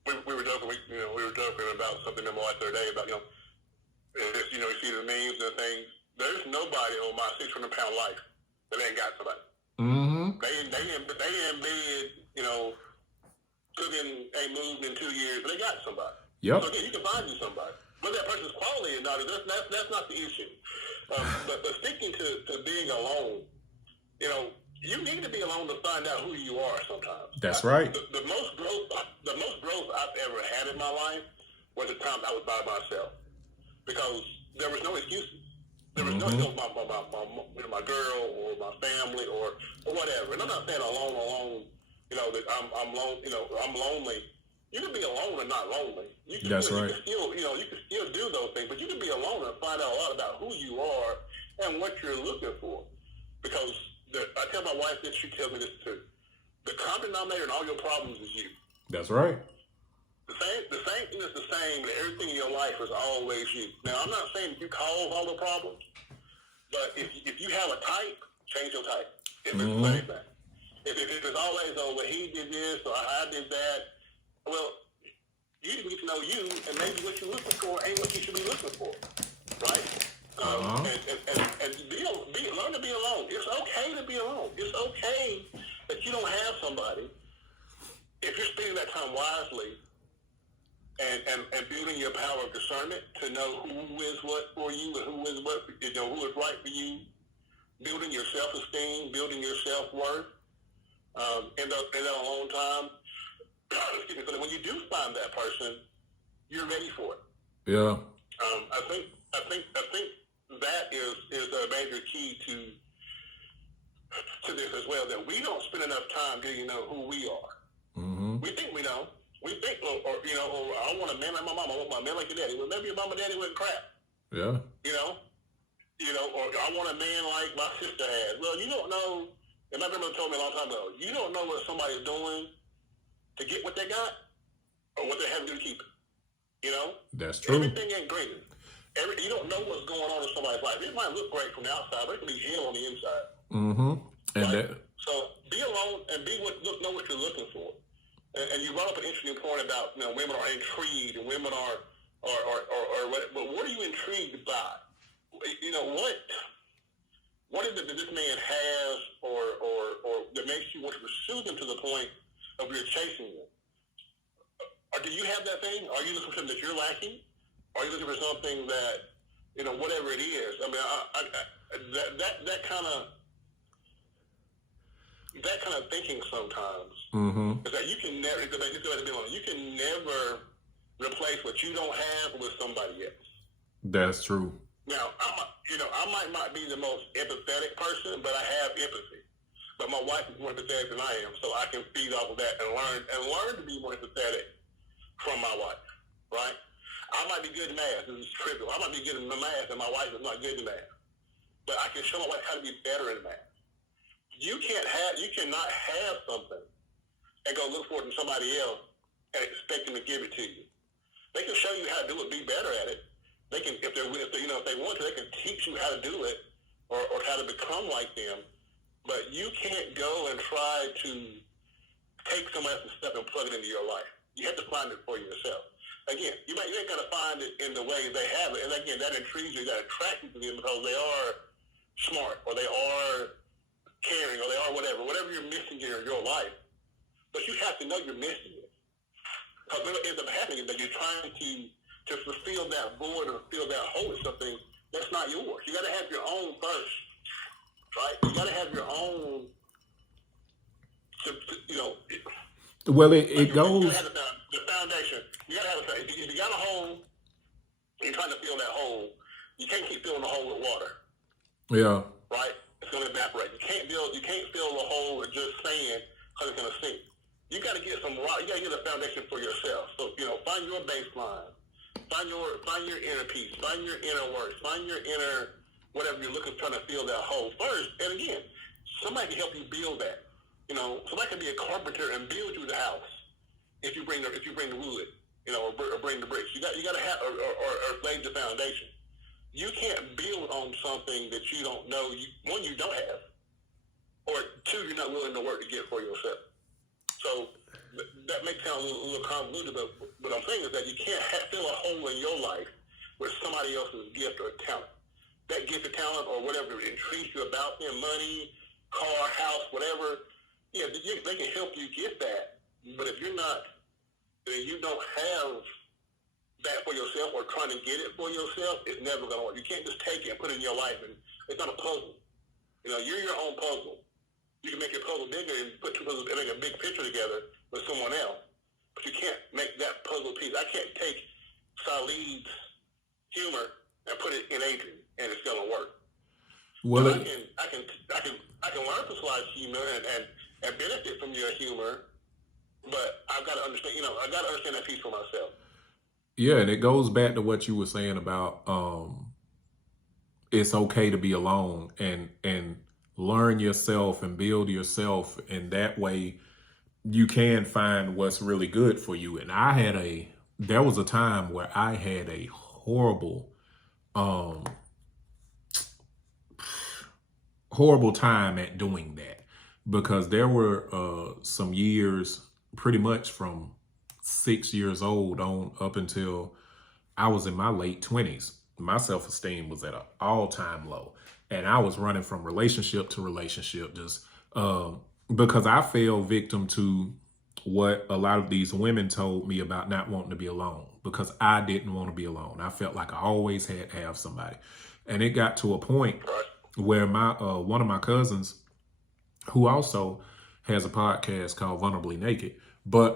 We were joking. We were joking about something in my life the other day about you see the memes and things. There's nobody on my 600-pound life that ain't got somebody. Mm-hmm. They in bed, cooking, ain't moved in 2 years, but they got somebody. Yep. So again, you can find you somebody. Whether that person's quality or not, that's not the issue. But sticking to being alone, you need to be alone to find out who you are sometimes. That's right. The most growth I've ever had in my life was the times I was by myself, because there was no excuses. There was no excuse about my girl or my family or whatever. And I'm not saying alone. That I'm lonely. You can be alone and not lonely. That's right. You can still do those things, but you can be alone and find out a lot about who you are and what you're looking for. Because I tell my wife this, she tells me this too. The common denominator in all your problems is you. That's right. The same thing is the same, and everything in your life is always you. Now, I'm not saying you cause all the problems, but if you have a type, change your type. It's the same thing. If it's always, oh, well, he did this or I did that, well, you need to get to know you, and maybe what you're looking for ain't what you should be looking for, right? Learn to be alone. It's okay to be alone. It's okay that you don't have somebody. If you're spending that time wisely and building your power of discernment to know who is what for you and who is what, who is right for you, building your self-esteem, building your self-worth, in that alone time. Excuse me, so that when you do find that person, you're ready for it. Yeah. I think that is a major key to this as well. That we don't spend enough time getting to know who we are. Mm-hmm. We think we know. We think, or I want a man like my mom. I want my man like your daddy. Well, maybe your mom and daddy went crap. Yeah. Or I want a man like my sister had. Well, you don't know. And my grandmother told me a long time ago, you don't know what somebody's doing to get what they got or what they have to do to keep it. That's true. Everything ain't great. You don't know what's going on in somebody's life. It might look great from the outside, but it can be hell on the inside. Mm-hmm. And right? So be alone and know what you're looking for. And you brought up an interesting point about women are intrigued and women are but what are you intrigued by? What is it that this man has or that makes you want to pursue them to the point of you're chasing them? Or do you have that thing? Are you looking for something that you're lacking? Are you looking for something that, whatever it is? I mean, that kind of thinking sometimes is that you can never, you can never replace what you don't have with somebody else. That's true. Now, I might not be the most empathetic person, but I have empathy. But my wife is more empathetic than I am, so I can feed off of that and learn to be more empathetic from my wife, right? I might be good at math. This is trivial. I might be good at math, and my wife is not good at math. But I can show my wife how to be better at math. You cannot have something and go look for it in somebody else and expect them to give it to you. They can show you how to do it, be better at it. They can, if they want to, they can teach you how to do it or how to become like them. But you can't go and try to take somebody else's stuff and plug it into your life. You have to find it for yourself. Again, you ain't got to find it in the way they have it. And again, that intrigues you, that attracts you to them because they are smart or they are caring or they are whatever you're missing in your life. But you have to know you're missing it. Because what ends up happening is that you're trying to fulfill that void or fill that hole with something that's not yours. You got to have your own first, right? You got to have your own. Well, it goes. You got to have the foundation. You got to have if you got a hole, and you're trying to fill that hole. You can't keep filling the hole with water. Yeah. Right? It's going to evaporate. You can't fill the hole with just sand because it's going to sink. You got to get some rock. You got to get a foundation for yourself. So find your baseline. Find your inner peace. Find your inner worth. Find your inner whatever you're looking, trying to fill that hole first. And again, somebody can help you build that. Somebody can be a carpenter and build you the house if you bring the wood, or bring the bricks. You got to have or lay the foundation. You can't build on something that you don't know. One, you don't have, or two, you're not willing to work to get for yourself. So that may sound a little convoluted, but what I'm saying is that you can't fill a hole in your life with somebody else's gift or talent. That gift or talent or whatever intrigues you about them, money, car, house, whatever, they can help you get that. But if you don't have that for yourself or trying to get it for yourself, it's never going to work. You can't just take it and put it in your life, and it's not a puzzle. You're your own puzzle. You can make your puzzle bigger and put two puzzles and make a big picture together with someone else. But you can't make that puzzle piece. I can't take Salid's humor and put it in Adrian, and it's going to work. Well, I can learn from Salid's humor and benefit from your humor, but I've got to understand. I've got to understand that piece for myself. Yeah, and it goes back to what you were saying about it's okay to be alone and learn yourself and build yourself, and that way you can find what's really good for you. And there was a time where I had a horrible time at doing that. because there were some years, pretty much from 6 years old on up until I was in my late 20s. My self-esteem was at an all-time low. And I was running from relationship to relationship, just because I fell victim to what a lot of these women told me about not wanting to be alone, because I didn't want to be alone. I felt like I always had to have somebody. And it got to a point where my one of my cousins, who also has a podcast called Vulnerably Naked, but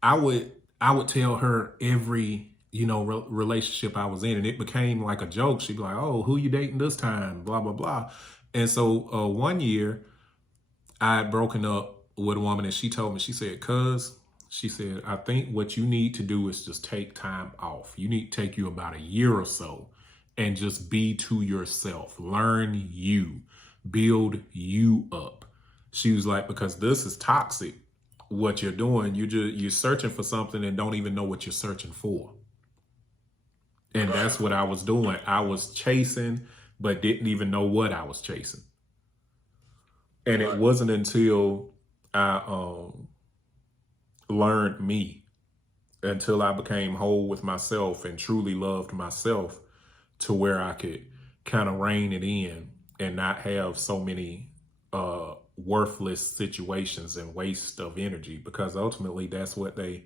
I would tell her every relationship I was in, and it became like a joke. She'd be like, "Oh, who you dating this time?" Blah blah blah. And so one year I had broken up with a woman, and she told me, she said, "Cuz," she said, "I think what you need to do is just take time off. You need to take you about a year or so and just be to yourself. Learn you, build you up." She was like, "Because this is toxic. What you're doing, you're searching for something and don't even know what you're searching for." And that's what I was doing. I was chasing, but didn't even know what I was chasing. And it wasn't until I learned me, until I became whole with myself and truly loved myself, to where I could kind of rein it in and not have so many worthless situations and waste of energy, because ultimately that's what they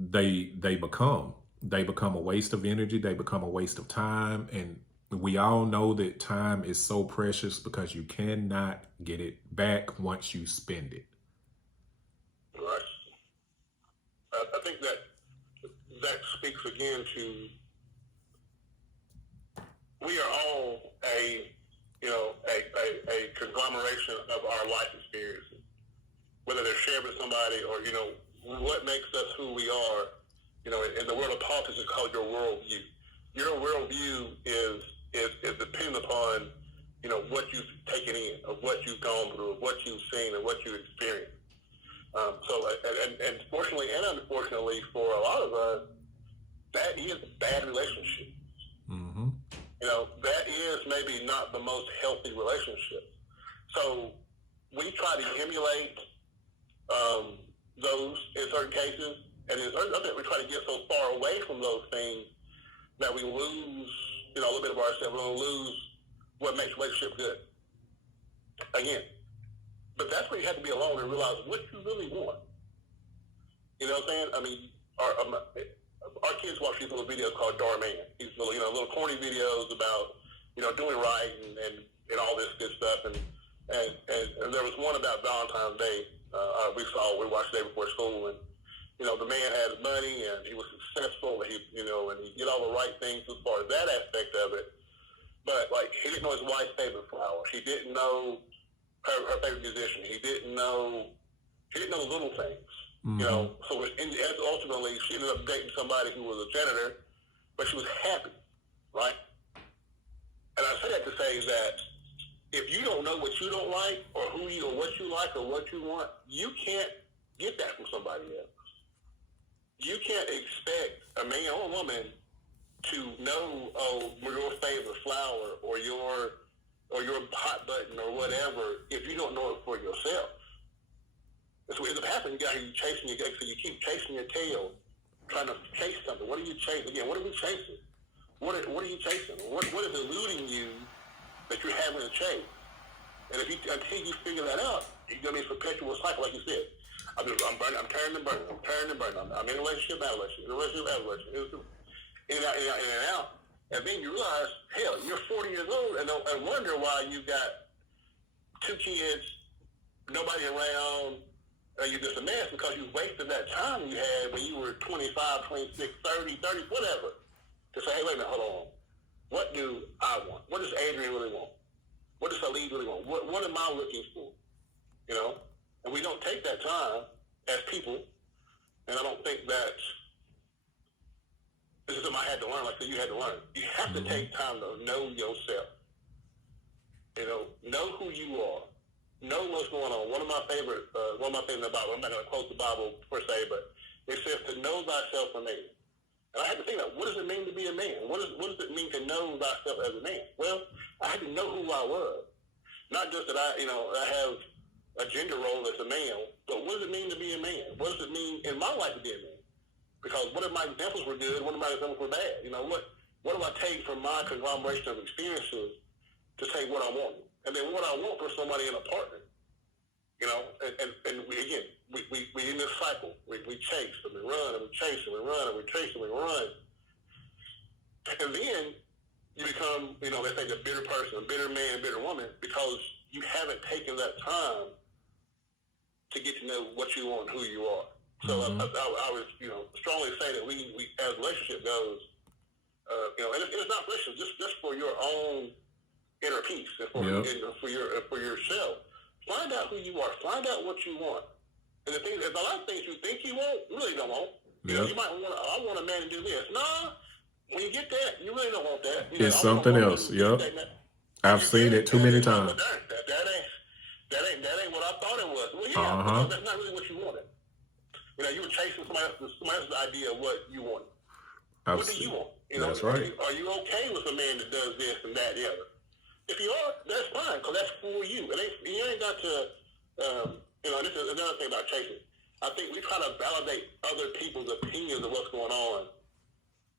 become. They become a waste of energy. They become a waste of time. And we all know that time is so precious, because you cannot get it back once you spend it. Right. I think that speaks again to, we are all a conglomeration of our life experiences, whether they're shared with somebody or, what makes us who we are. In the world of politics, it's called your worldview. Your worldview is dependent upon, what you've taken in, of what you've gone through, of what you've seen, and what you've experienced. And fortunately and unfortunately for a lot of us, that is bad relationships. Mm-hmm. That is maybe not the most healthy relationship. So we try to emulate those in certain cases, and in certain others, we try to get so far away from those things that we lose, a little bit of ourselves. We're going to lose what makes relationship good. Again, but that's where you have to be alone and realize what you really want. You know what I'm saying? I mean, our kids watch these little videos called Dhar Mann. These little corny videos about, doing right and all this good stuff. And there was one about Valentine's Day. We watched the day before school, and the man had money and he was successful, and he did all the right things as far as that aspect of it. But he didn't know his wife's favorite flower. He didn't know her favorite musician. He didn't know the little things. Mm-hmm. So ultimately she ended up dating somebody who was a janitor, but she was happy, right? And I say that to say that if you don't know what you don't like, or who you, or what you like, or what you want, you can't get that from somebody else. You can't expect a man or a woman to know, your favorite flower or your hot button or whatever, if you don't know it for yourself. That's what ends up happening. You chasing your, so you keep chasing your tail, trying to chase something. What are you chasing? Again, what are we chasing? What are you chasing? What is eluding you that you're having to chase? And until you figure that out, you're gonna be a perpetual cycle, like you said. I'm turning and burning. I'm in a relationship, out of relationship, in a relationship, out of relationship, in and out. And then you realize, hell, you're 40 years old and wonder why you got 2 kids, nobody around, you're just a mess, because you wasted that time you had when you were 25, 26, 30, whatever, to say, hey, wait a minute, hold on. What do I want? What does Adrian really want? What does Khalid really want? What am I looking for? And we don't take that time as people, and I don't think that this is something I had to learn, like you had to learn. You have to take time to know yourself. Know who you are. Know what's going on. One of my favorite in the Bible, I'm not going to quote the Bible per se, but it says to know thyself a man. And I had to think about, what does it mean to be a man? What does it mean to know thyself as a man? Well, I had to know who I was. Not just that I have a gender role as a male, but what does it mean to be a man? What does it mean in my life to be a man? Because what if my examples were good? What if my examples were bad? What do I take from my conglomeration of experiences to say what I want? And then what I want for somebody in a partner. And we in this cycle. We chase and we run and we chase and we run and we chase and we run. And then you become, they say a bitter person, a bitter man, bitter woman, because you haven't taken that time to get to know what you want and who you are. So I would, strongly say that we as a relationship goes, and it's not relationship, just for your own inner peace and for yourself. Find out who you are. Find out what you want. And there's a lot of things you think you want, you really don't want. You might want, I want a man to do this. No, when you get that, you really don't want that. It's something else. Yep. I've seen it too many times. That ain't what I thought it was. Well, yeah, that's not really what you wanted. You were chasing somebody else's idea of what you wanted. What do you want? That's right. Are you okay with a man that does this and that and the other? If you are, that's fine, because that's for you. You ain't got to, this is another thing about chasing. I think we try to validate other people's opinions of what's going on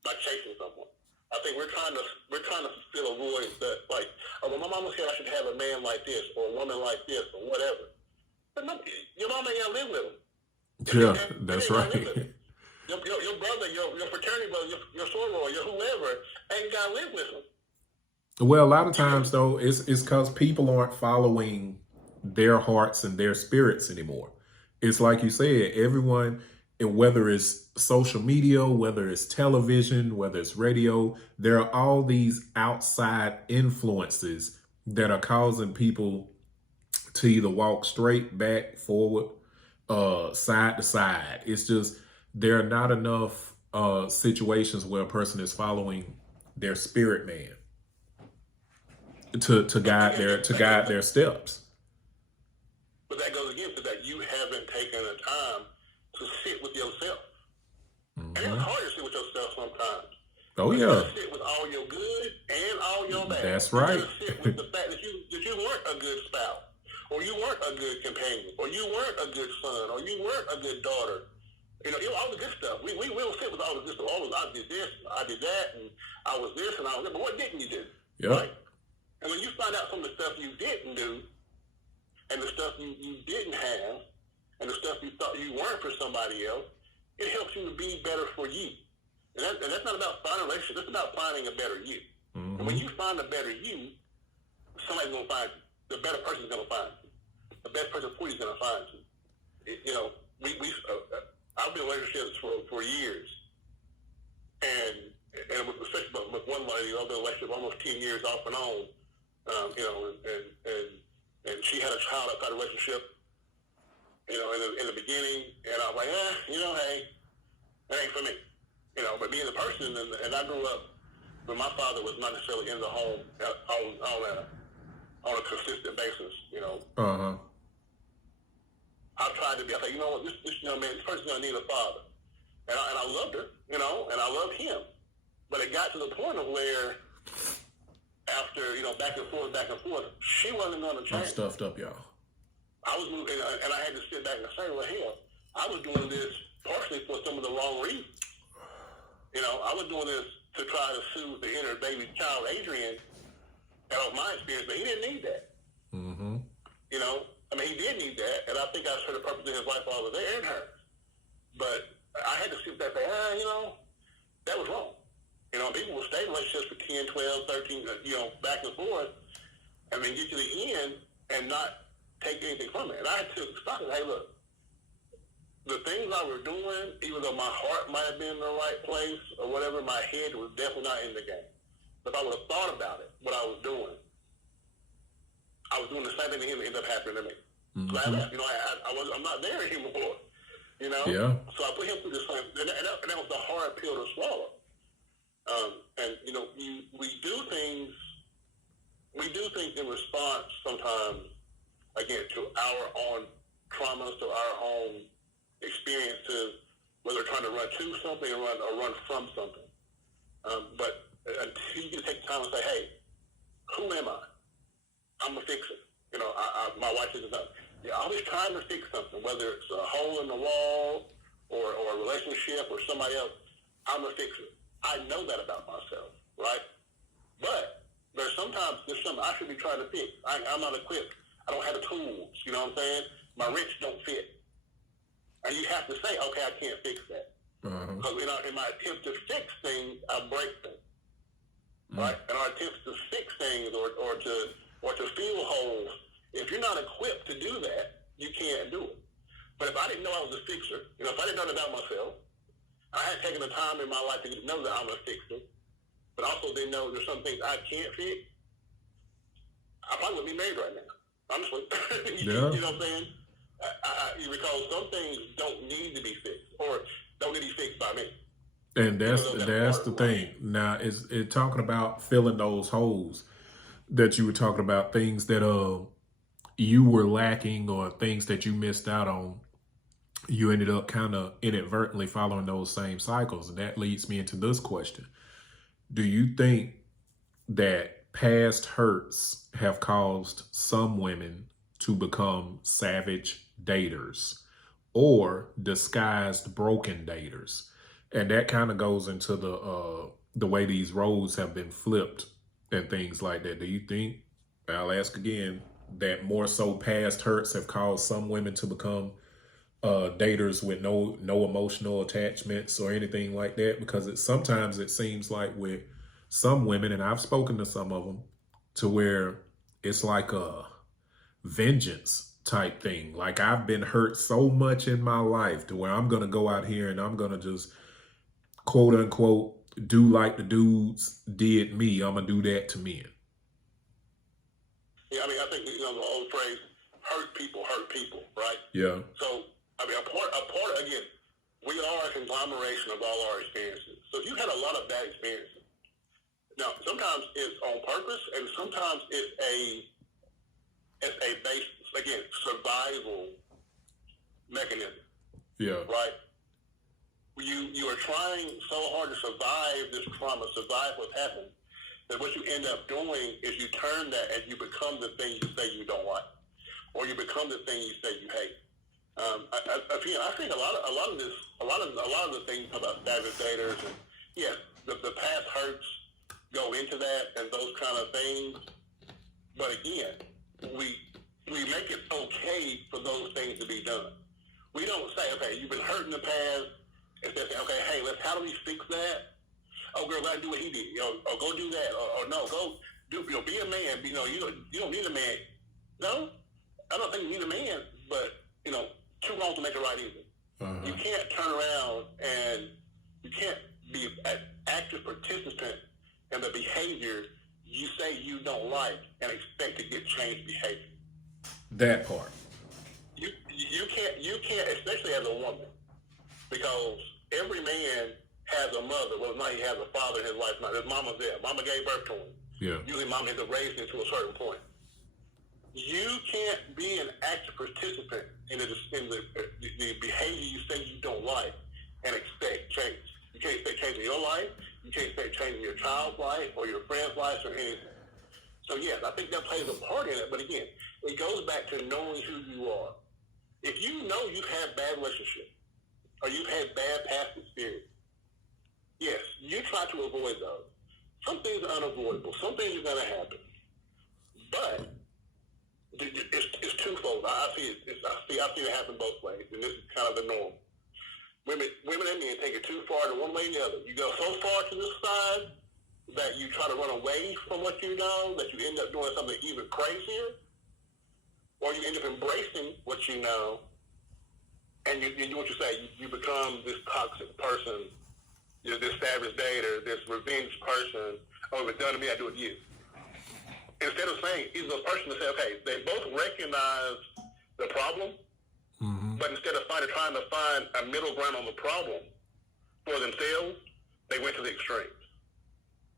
by chasing someone. I think we're trying to fill a void that, like, well, my mama said I should have a man like this or a woman like this or whatever. But no, your mama ain't gotta live with him. Yeah, that's right. Your brother, your fraternity brother, your soror, your whoever ain't gotta live with him. Well, a lot of times, though, it's because people aren't following their hearts and their spirits anymore. It's like you said, everyone, whether it's social media, whether it's television, whether it's radio, there are all these outside influences that are causing people to either walk straight, back, forward, side to side. It's just there are not enough situations where a person is following their spirit man to guide their steps. But that goes again to that you haven't taken the time to sit with yourself. And it's hard to sit with yourself sometimes. Oh yeah. You gotta sit with all your good and all your bad. That's right. You gotta sit with the fact that you weren't a good spouse, or you weren't a good companion, or you weren't a good son, or you weren't a good daughter. All the good stuff. We will sit with all the good stuff. I did this, I did that, and I was this, and I was that. But what didn't you do? Yeah. Right? And when you find out some of the stuff you didn't do, and the stuff you didn't have, and the stuff you thought you weren't for somebody else, it helps you to be better for you. And that's not about finding a relationship. It's about finding a better you. And when you find a better you, somebody's going to find you. The better person's going to find you. The best person for you is going to find you. I've been in relationships for years. And especially with one lady, I've been in a relationship almost 10 years off and on. And she had a child outside the relationship, in the beginning, and I was like, hey, that ain't for me. But being a person, and I grew up when my father was not necessarily in the home on a consistent basis, I tried to be, I said, this young man, this person's going to need a father. And I loved her, and I loved him. But it got to the point of where, after, back and forth, she wasn't going to change. I'm stuffed up, y'all. I was moving, and I had to sit back and say, well, hell, I was doing this partially for some of the wrong reasons. I was doing this to try to soothe the inner baby child, Adrian, out of my experience, but he didn't need that. He did need that, and I think I served a purpose in his life while I was there and hers. But I had to sit back and say, that was wrong. People will stay in relationships for 10, 12, 13, back and forth, and then get to the end and not take anything from it. And I had to stop and say, hey, look, the things I was doing, even though my heart might have been in the right place or whatever, my head was definitely not in the game. But if I would have thought about it, what I was doing the same thing to him that ended up happening to me. So I left. I'm not there anymore. Yeah. So I put him through the same, and that was a hard pill to swallow. We do things in response sometimes, again, to our own traumas, to our own experiences, whether trying to run to something or run from something. But until you take time and say, hey, who am I? I'm a fixer. my wife says something. You're always trying to fix something, whether it's a hole in the wall or a relationship or somebody else. I'm a fixer. I know that about myself, right? But there's something I should be trying to fix. I'm not equipped. I don't have the tools. You know what I'm saying? My wrench don't fit. And you have to say, okay, I can't fix that. Because in my attempt to fix things, I break things. Right? And our attempts to fix things or to fill holes, if you're not equipped to do that, you can't do it. But if I didn't know I was a fixer, if I didn't know that about myself, I had taken the time in my life to know that I'm a fixer, but also didn't know there's some things I can't fix, I probably wouldn't be married right now, honestly. Yeah. You know what I'm saying? Because some things don't need to be fixed or don't need to be fixed by me. And that's the thing. Now, it's talking about filling those holes that you were talking about, things that you were lacking or things that you missed out on. You ended up kind of inadvertently following those same cycles. And that leads me into this question. Do you think that past hurts have caused some women to become savage daters or disguised broken daters? And that kind of goes into the way these roles have been flipped and things like that. Do you think, I'll ask again, that more so past hurts have caused some women to become daters with no emotional attachments or anything like that? Because sometimes it seems like with some women, and I've spoken to some of them, to where it's like a vengeance type thing. Like, I've been hurt so much in my life to where I'm going to go out here and I'm going to just quote unquote do like the dudes did me. I'm going to do that to men. Yeah, I think the old phrase, hurt people, right? Yeah. So, a part, again, we are a conglomeration of all our experiences. So if you had a lot of bad experiences, now sometimes it's on purpose, and sometimes it's a base, again, survival mechanism. Yeah. Right? You are trying so hard to survive this trauma, survive what's happened, that what you end up doing is you turn that and you become the thing you say you don't like, or you become the thing you say you hate. I think a lot of the things about savage daters, and yes, the past hurts go into that and those kind of things. But again, we make it okay for those things to be done. We don't say, okay, you've been hurt in the past, and say, okay, hey, how do we fix that? Oh, girl, gotta do what he did, or go do that, or no, go do, be a man. You don't need a man. No, I don't think you need a man, but two wrongs to make it right either. You can't turn around and you can't be an active participant in the behavior you say you don't like and expect to get changed behavior. That part. You can't, especially as a woman, because every man has a mother. Well, now he has a father in his life. Now his mama's there. Mama gave birth to him. Yeah. Usually, mama has raised him to a certain point. You can't be an active participant in the behavior you say you don't like and expect change. You can't expect change in your life. You can't expect change in your child's life or your friend's life or anything. So yes, I think that plays a part in it. But again, it goes back to knowing who you are. If you know you've had bad relationships or you've had bad past experience, yes, you try to avoid those. Some things are unavoidable. Some things are going to happen. But it's twofold. I see it happen both ways, and this is kind of the norm. Women and men take it too far to one way or the other. You go so far to the side that you try to run away from what you know, that you end up doing something even crazier, or you end up embracing what you know, and you do what you say. You become this toxic person, this savage dater, this revenge person. Oh, if it's done to me, I do it to you. Instead of saying, he's the person to say, okay, they both recognize the problem, but instead of trying to find a middle ground on the problem for themselves, they went to the extremes.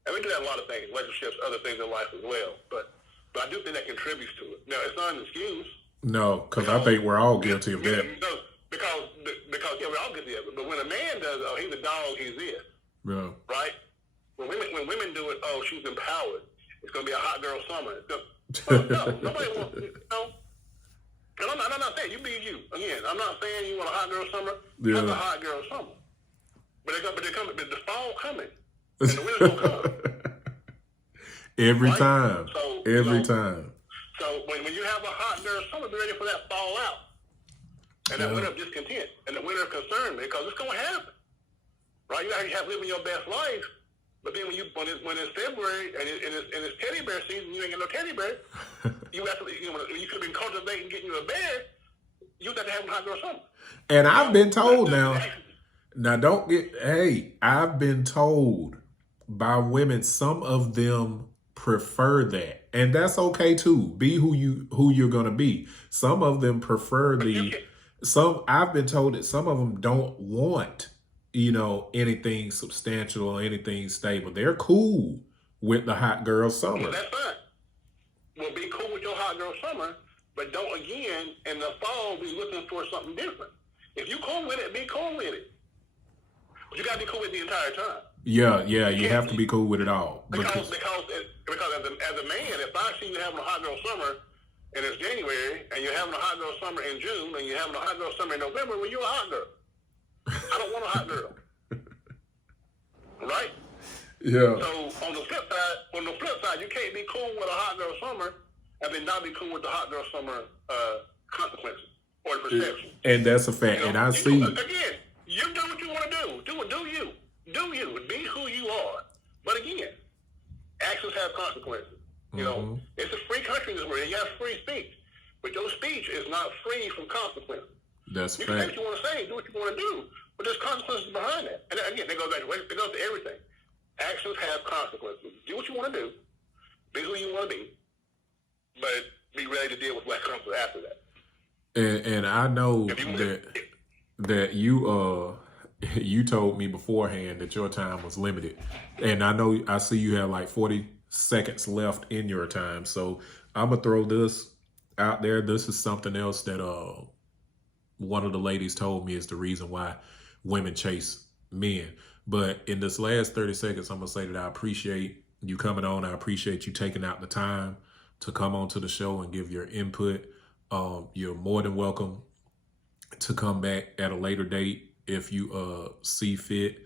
And we do that in a lot of things, relationships, other things in life as well. But I do think that contributes to it. Now, it's not an excuse. No, because I think we're all guilty of that. Because we're all guilty of it. But when a man does, oh, he's a dog, he's this. Yeah. Right? When women do it, oh, she's empowered. It's going to be a hot girl summer. Well, no, nobody wants, And I'm not saying you be you. Again, I'm not saying you want a hot girl summer. Yeah. Have a hot girl summer. But the fall coming. And the winter's going to come. Every Right? time. So, Every time. So when you have a hot girl summer, be ready for that fall out. And that winter of discontent. And the winter of concern, because it's going to happen. Right? You have living your best life. But then when it's February and it's teddy bear season, you ain't got no teddy bear. You could have been cultivating, getting you a bear. You got to have a hot girl summer. And I've been told now I've been told by women, some of them prefer that. And that's okay too. Be who you're gonna be. Some of them prefer I've been told that some of them don't want, anything substantial or anything stable. They're cool with the hot girl summer. Well, that's fine. Well, be cool with your hot girl summer, but don't again in the fall be looking for something different. If you cool with it, be cool with it. But you gotta be cool with it the entire time. Yeah, you have to be cool with it all. Because as a man, if I see you having a hot girl summer and it's January, and you're having a hot girl summer in June, and you're having a hot girl summer in November, well, you're a hot girl. I don't want a hot girl. Right? Yeah. So on the flip side, you can't be cool with a hot girl summer and then not be cool with the hot girl summer consequences or the perception. And that's a fact. And I see. Again, you do what you want to do. Do you. Do you. Be who you are. But again, actions have consequences. It's a free country this way. You have free speech. But your speech is not free from consequences. That's you fact. can say what you want to say, do what you want to do, but there's consequences behind that. And again, it goes to everything. Actions have consequences. Do what you want to do, be who you want to be, but be ready to deal with what comes after that. And I know that you told me beforehand that your time was limited, and I see you have like 40 seconds left in your time. So I'm gonna throw this out there. This is something else that one of the ladies told me is the reason why women chase men. But in this last 30 seconds, I'm going to say that I appreciate you coming on. I appreciate you taking out the time to come onto the show and give your input. You're more than welcome to come back at a later date if you see fit.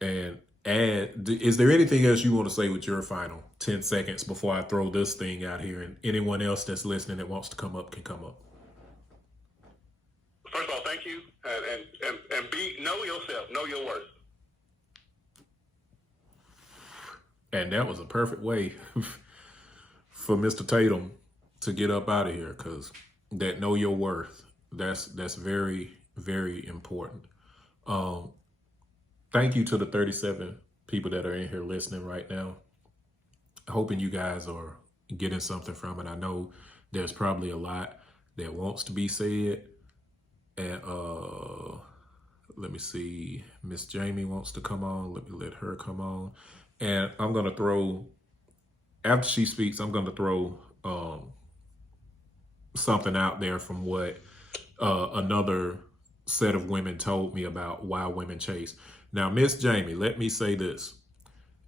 And is there anything else you want to say with your final 10 seconds before I throw this thing out here, and anyone else that's listening that wants to come up can come up? First of all, thank you, and know yourself, know your worth. And that was a perfect way for Mr. Tatum to get up out of here, because that know your worth, that's very, very important. Thank you to the 37 people that are in here listening right now. Hoping you guys are getting something from it. I know there's probably a lot that wants to be said. And let me see. Miss Jamie wants to come on. Let me let her come on. And I'm going to throw, after she speaks, I'm going to throw something out there from what another set of women told me about why women chase. Now, Miss Jamie, let me say this.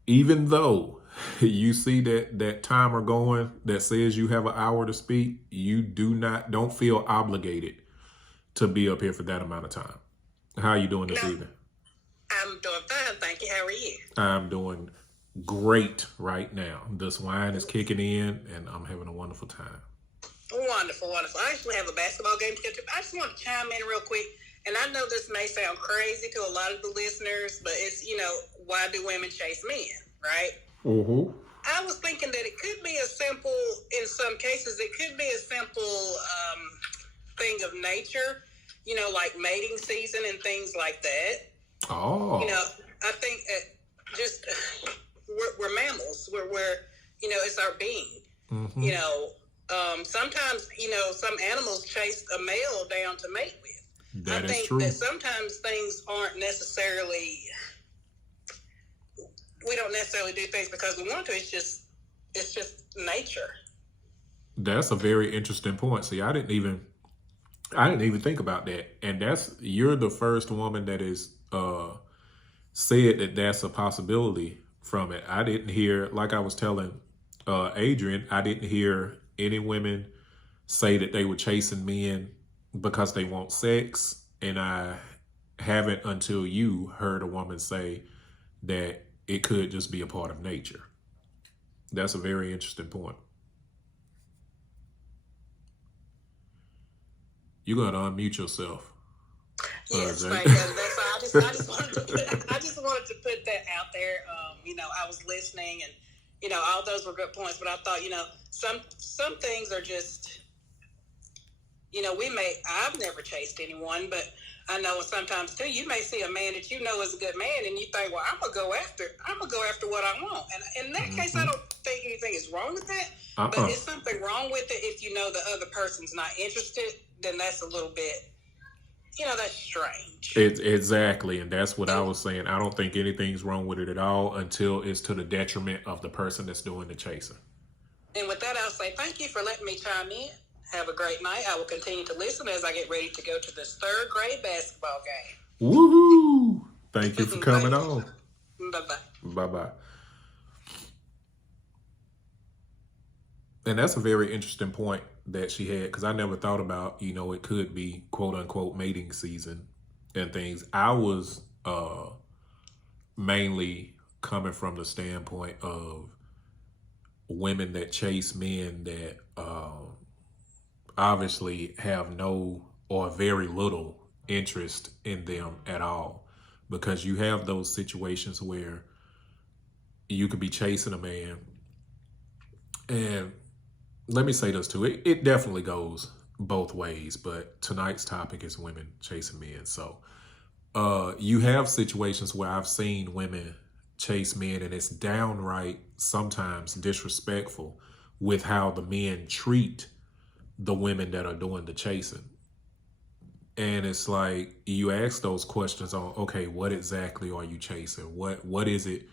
Even though you see that timer going that says you have an hour to speak, you don't feel obligated to be up here for that amount of time. How are you doing this evening? I'm doing fine, thank you. How are you? I'm doing great right now. This wine is kicking in, and I'm having a wonderful time. Wonderful. I actually have a basketball game to get to. I just want to chime in real quick. And I know this may sound crazy to a lot of the listeners, but it's, why do women chase men, right? Mm-hmm. I was thinking that it could be in some cases, it could be a simple thing of nature, like mating season and things like that. Oh. I think we're mammals. We're it's our being. Mm-hmm. Sometimes, some animals chase a male down to mate with. That I is think true. that sometimes things aren't necessarily, we don't necessarily do things because we want to. It's just nature. That's a very interesting point. See, I didn't even think about that. And you're the first woman that is said that that's a possibility from it. I didn't hear, like I was telling Adrian, I didn't hear any women say that they were chasing men because they want sex, and I haven't until you heard a woman say that it could just be a part of nature. That's a very interesting point. You gotta unmute yourself. Yes, thank you. That's all. I just wanted to put that out there. I was listening, and all those were good points. But I thought, some things are just, I've never chased anyone, but I know sometimes too, you may see a man that you know is a good man, and you think, well, I'm gonna go after what I want. And in that case, I don't think anything is wrong with that. But is something wrong with it if you know the other person's not interested? Then that's a little bit, that's strange. Exactly, and that's what I was saying. I don't think anything's wrong with it at all until it's to the detriment of the person that's doing the chasing. And with that, I'll say thank you for letting me chime in. Have a great night. I will continue to listen as I get ready to go to this third grade basketball game. Woohoo! Thank you for coming on. Bye-bye. Bye-bye. And that's a very interesting point that she had, because I never thought about, it could be quote unquote mating season and things. I was mainly coming from the standpoint of women that chase men that obviously have no or very little interest in them at all, because you have those situations where you could be chasing a man. And let me say this too, it definitely goes both ways, but tonight's topic is women chasing men. So you have situations where I've seen women chase men, and it's downright sometimes disrespectful with how the men treat the women that are doing the chasing. And it's like, you ask those questions on, okay, what exactly are you chasing? What is it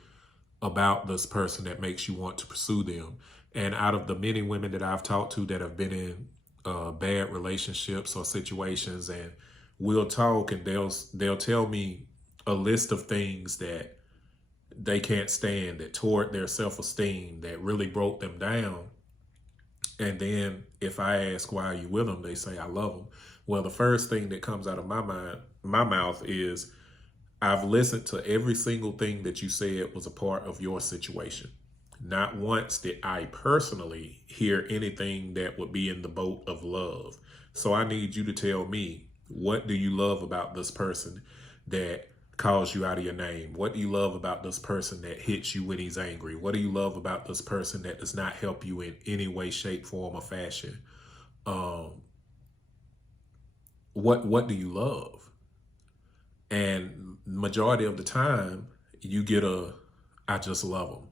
about this person that makes you want to pursue them? And out of the many women that I've talked to that have been in bad relationships or situations, and we'll talk, and they'll tell me a list of things that they can't stand, that toward their self-esteem, that really broke them down. And then if I ask, why are you with them? They say, I love them. Well, the first thing that comes out of my mouth is, I've listened to every single thing that you said was a part of your situation. Not once did I personally hear anything that would be in the boat of love. So I need you to tell me, what do you love about this person that calls you out of your name? What do you love about this person that hits you when he's angry? What do you love about this person that does not help you in any way, shape, form, or fashion? What do you love? And majority of the time you get I just love them.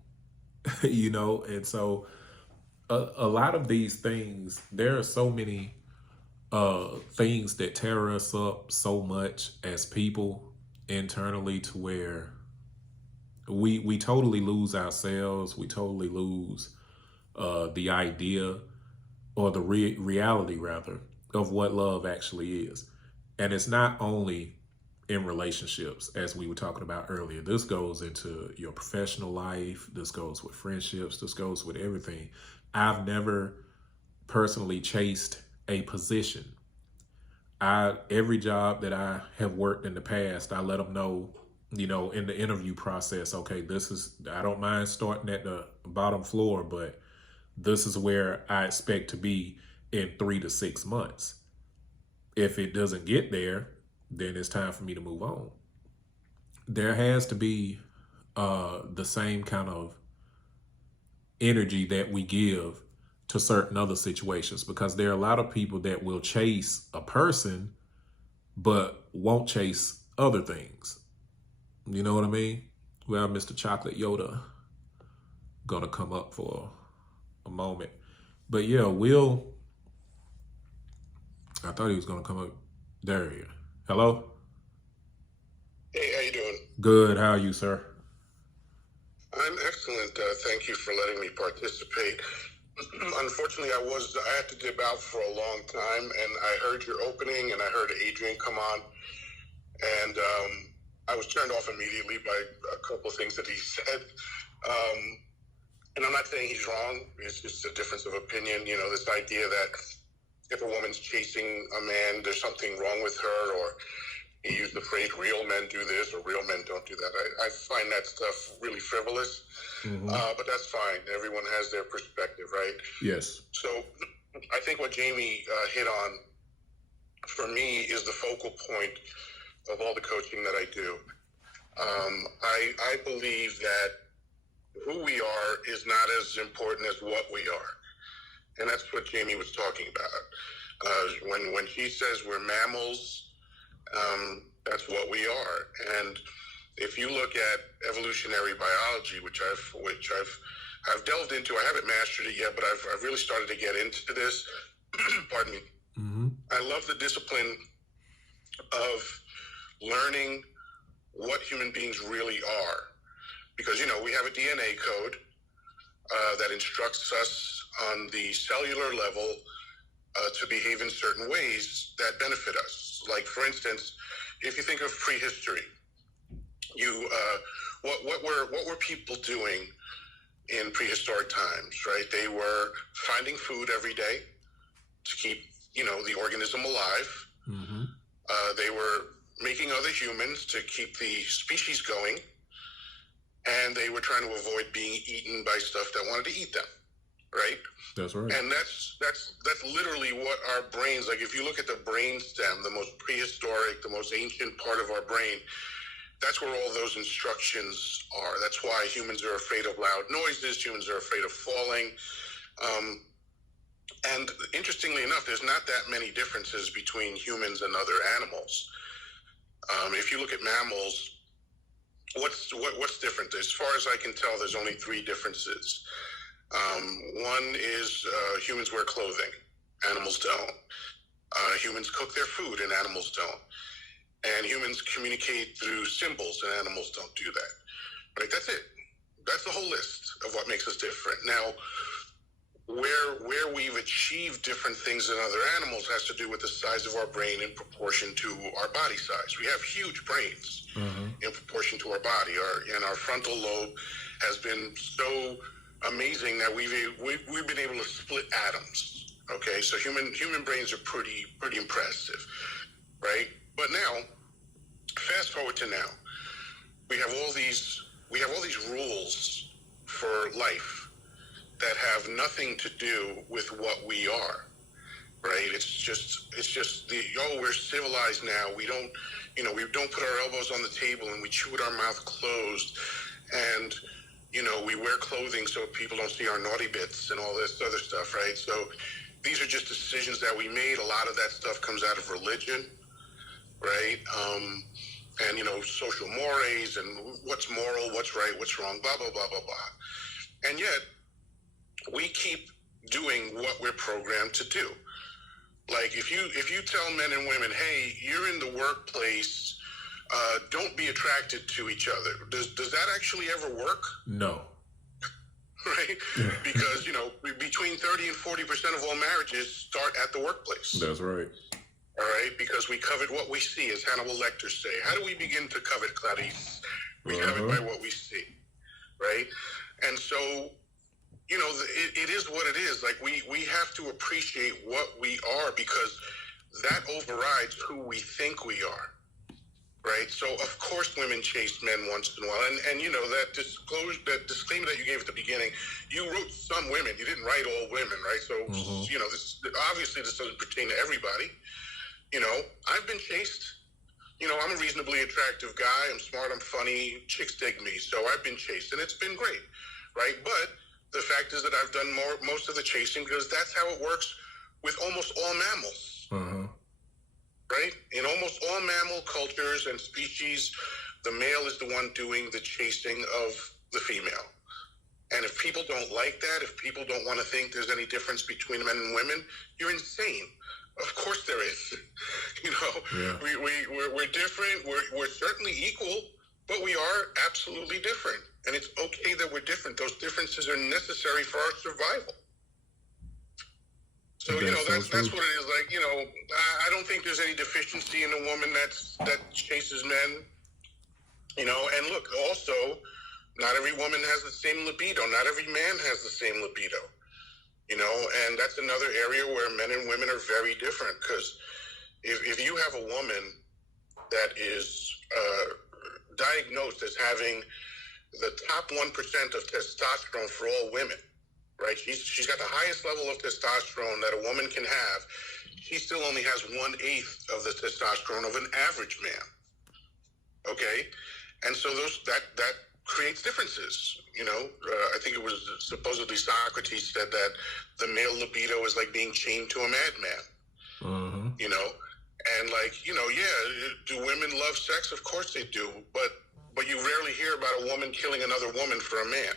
And so a lot of these things, there are so many things that tear us up so much as people internally, to where we totally lose ourselves. We totally lose the idea, or the reality rather, of what love actually is. And it's not only in relationships, as we were talking about earlier. This goes into your professional life. This goes with friendships. This goes with everything. I've never personally chased a position. Every job that I have worked in the past, I let them know, in the interview process, okay, I don't mind starting at the bottom floor, but this is where I expect to be in 3 to 6 months. If it doesn't get there, then it's time for me to move on. There has to be the same kind of energy that we give to certain other situations, because there are a lot of people that will chase a person but won't chase other things. You know what I mean? Well, Mr. Chocolate Yoda gonna come up for a moment. But yeah, I thought he was gonna come up. There he is. Hello? Hey, how you doing? Good. How are you, sir? I'm excellent. Thank you for letting me participate. Unfortunately, I had to dip out for a long time, and I heard your opening, and I heard Adrian come on, and I was turned off immediately by a couple of things that he said. and I'm not saying he's wrong. It's just a difference of opinion. You know, this idea that if a woman's chasing a man, there's something wrong with her, or he used the phrase "real men do this" or "real men don't do that." I find that stuff really frivolous, but that's fine. Everyone has their perspective, right? Yes. So I think what Jamie hit on for me is the focal point of all the coaching that I do. I believe that who we are is not as important as what we are. And that's what Jamie was talking about. When she says we're mammals, that's what we are. And if you look at evolutionary biology, which I've delved into, I haven't mastered it yet, but I've really started to get into this. Pardon me. I love the discipline of learning what human beings really are, because we have a DNA code that instructs us on the cellular level to behave in certain ways that benefit us. Like, for instance, if you think of prehistory, what were people doing in prehistoric times, right? They were finding food every day to keep the organism alive. They were making other humans to keep the species going, and they were trying to avoid being eaten by stuff that wanted to eat them, right? That's right. And that's literally what our brains, like, if you look at the brain stem, the most prehistoric, the most ancient part of our brain, that's where all those instructions are. That's why humans are afraid of loud noises. Humans are afraid of falling. And interestingly enough, there's not that many differences between humans and other animals. If you look at mammals, what's different? As far as I can tell, there's only 3 differences. One is humans wear clothing, animals don't. Humans cook their food, and animals don't. And humans communicate through symbols, and animals don't do that. Right? That's it. That's the whole list of what makes us different. Now, where we've achieved different things than other animals has to do with the size of our brain in proportion to our body size. We have huge brains in proportion to our body. Our frontal lobe has been so amazing that we've been able to split atoms. Okay, so human brains are pretty impressive, right? But now, fast forward to now, we have all these rules for life that have nothing to do with what we are, right? It's just we're civilized now. We don't put our elbows on the table and we chew with our mouth closed, and we wear clothing so people don't see our naughty bits and all this other stuff, right? So these are just decisions that we made. A lot of that stuff comes out of religion, right? And social mores and what's moral, what's right, what's wrong, blah blah blah blah blah. And yet we keep doing what we're programmed to do. Like, if you tell men and women, hey, you're in the workplace, don't be attracted to each other. Does that actually ever work? No. Right? Because, between 30 and 40% of all marriages start at the workplace. That's right. All right? Because we covet what we see, as Hannibal Lecter say. How do we begin to covet, Clarice? We covet by what we see, right? And so, it is what it is. Like, we have to appreciate what we are, because that overrides who we think we are, right? So, of course, women chase men once in a while. And that disclaimer that you gave at the beginning, you wrote some women. You didn't write all women, right? So, this doesn't pertain to everybody. I've been chased. I'm a reasonably attractive guy. I'm smart. I'm funny. Chicks dig me. So I've been chased, and it's been great, right? But the fact is that I've done most of the chasing, because that's how it works with almost all mammals, right? In almost all mammal cultures and species, the male is the one doing the chasing of the female. And if people don't like that, if people don't want to think there's any difference between men and women, you're insane. Of course there is. Yeah. We're different. We're certainly equal, but we are absolutely different. And it's okay that we're different. Those differences are necessary for our survival. So, that's what it is. Like, I don't think there's any deficiency in a woman that chases men. And look, also, Not every woman has the same libido. Not every man has the same libido. You know, and that's another area where men and women are very different. Because if you have a woman that is diagnosed as having the top 1% of testosterone for all women, right? She's got the highest level of testosterone that a woman can have. She still only has 1/8 of the testosterone of an average man. Okay, and so that creates differences. You know, I think it was supposedly Socrates said that the male libido is like being chained to a madman. Mm-hmm. You know, and like, you know, yeah, do women love sex? Of course they do, but you rarely hear about a woman killing another woman for a man.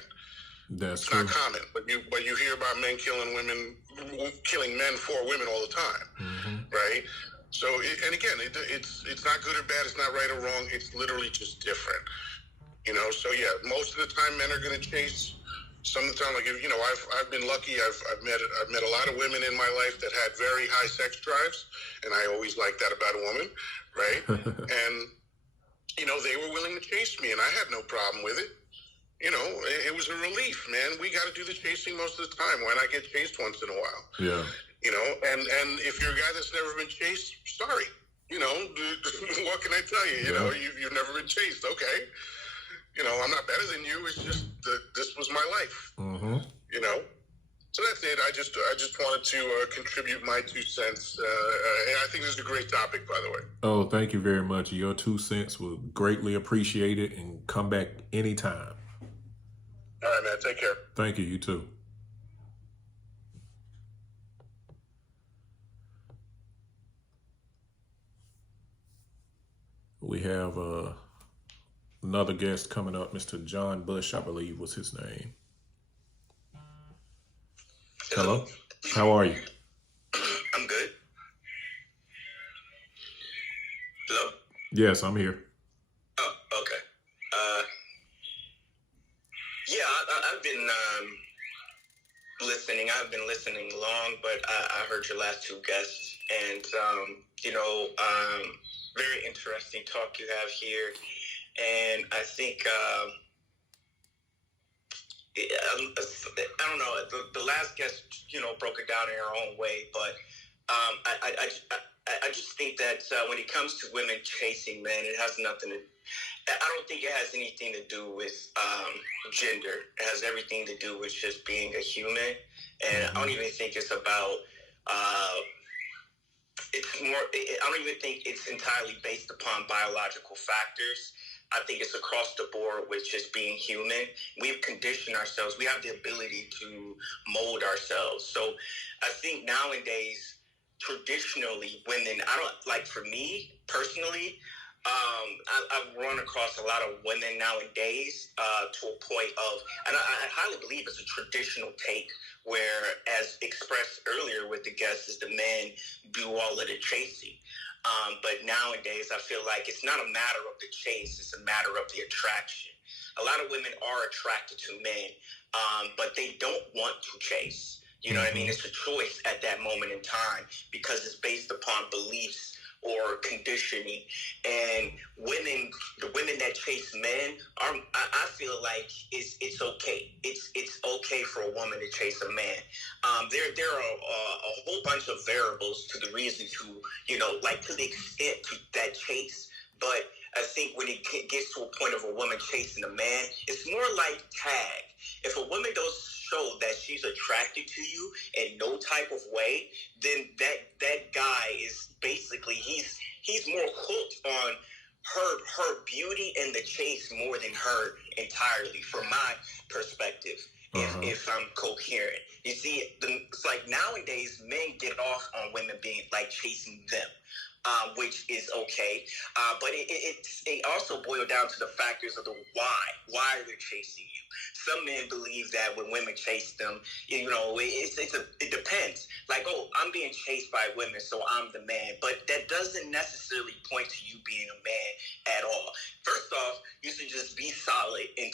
That's It's true. not common, but you hear about men killing men for women all the time, right? So, and again, it's not good or bad. It's not right or wrong. It's literally just different, you know. So yeah, most of the time, men are going to chase. Some of the time, like, you know, I've been lucky. I've met a lot of women in my life that had very high sex drives, and I always like that about a woman, right? And you know, they were willing to chase me, and I had no problem with it. You know, it was a relief, man. We got to do the chasing most of the time. Why not get chased once in a while? Yeah. You know, and if you're a guy that's never been chased, sorry. You know, what can I tell you? You know, you've never been chased. Okay. You know, I'm not better than you. It's just that this was my life. You know? So that's it. I just wanted to contribute my 2 cents. I think this is a great topic, by the way. Oh, thank you very much. Your 2 cents will greatly appreciate it, and come back anytime. All right, man. Take care. Thank you. You too. We have another guest coming up, Mr. John Bush, I believe was his name. Hello. How are you? I'm good. Hello? Yes, I'm here. Oh, okay. Yeah, I've been listening. I've been listening long, but I heard your last 2 guests, and you know, very interesting talk you have here, and I think I don't know. The last guest, you know, broke it down in her own way, but I just think that when it comes to women chasing men, it has nothing to. I don't think it has anything to do with gender. It has everything to do with just being a human, and I don't even think it's about. It's more. I don't even think it's entirely based upon biological factors. I think it's across the board with just being human. We've conditioned ourselves. We have the ability to mold ourselves. So I think nowadays, traditionally, women, for me personally, I've run across a lot of women nowadays to a point of, and I highly believe it's a traditional take where, as expressed earlier with the guests, is the men do all of the chasing. But nowadays, I feel like it's not a matter of the chase, it's a matter of the attraction. A lot of women are attracted to men, but they don't want to chase. You know what I mean? It's a choice at that moment in time because it's based upon beliefs or conditioning. And the women that chase men, I feel like it's okay. It's okay for a woman to chase a man. There are a whole bunch of variables to the reason to, you know, like to the extent to that chase. But I think when it gets to a point of a woman chasing a man, it's more like tag. If a woman does show that she's attracted to you in no type of way, then that guy is basically he's more hooked on her beauty and the chase more than her entirely, from my perspective. If I'm coherent, you see, it's like nowadays men get off on women being like chasing them. Which is okay, but it also boils down to the factors of the why they're chasing you. Some men believe that when women chase them, you know, it depends. Like, oh, I'm being chased by women, so I'm the man. But that doesn't necessarily point to you being a man at all. First off, you should just be solid and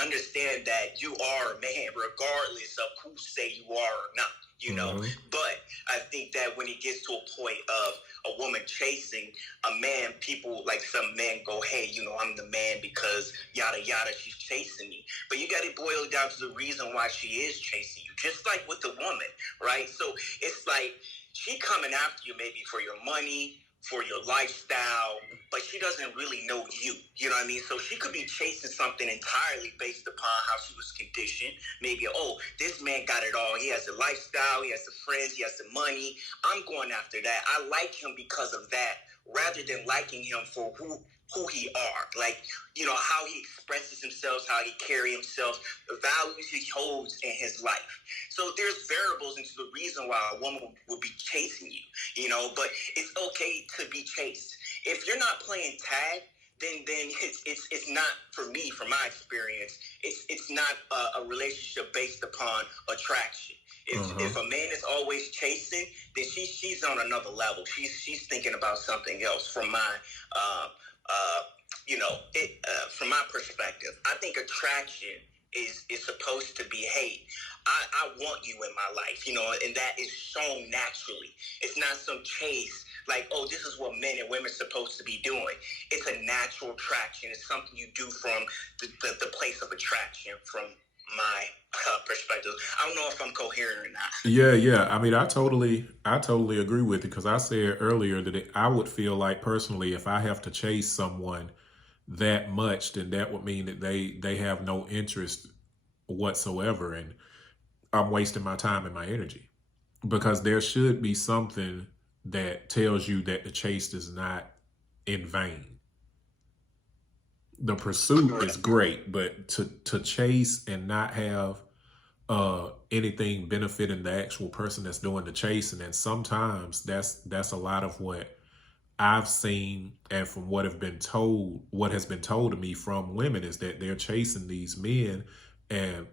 understand that you are a man, regardless of who say you are or not. you know. But I think that when it gets to a point of a woman chasing a man, people, like some men go, hey, you know, I'm the man because yada yada, she's chasing me. But you got to boil it down to the reason why she is chasing you, just like with the woman, right? So it's like she coming after you maybe for your money, for your lifestyle, but she doesn't really know you. You know what I mean? So she could be chasing something entirely based upon how she was conditioned. Maybe, oh, this man got it all. He has the lifestyle, he has the friends, he has the money. I'm going after that. I like him because of that, rather than liking him for who he are. Like, you know, how he expresses himself, how he carry himself, the values he holds in his life. So there's variables into the reason why a woman would be chasing you, you know, but it's okay to be chased. If you're not playing tag, then it's not, for me, from my experience, it's not a relationship based upon attraction. If a man is always chasing, then she's on another level. She's thinking about something else. From my from my perspective, I think attraction is supposed to be, hey, I want you in my life, you know, and that is shown naturally. It's not some chase like, oh, this is what men and women are supposed to be doing. It's a natural attraction. It's something you do from the place of attraction, from my perspective. I don't know if I'm coherent or not. Yeah. I mean, I totally agree with you, because I said earlier that I would feel like, personally, if I have to chase someone that much, then that would mean that they have no interest whatsoever, and I'm wasting my time and my energy, because there should be something that tells you that the chase is not in vain. The pursuit is great, but to chase and not have anything benefiting the actual person that's doing the chasing, and sometimes that's a lot of what I've seen, and from what has been told to me from women, is that they're chasing these men, and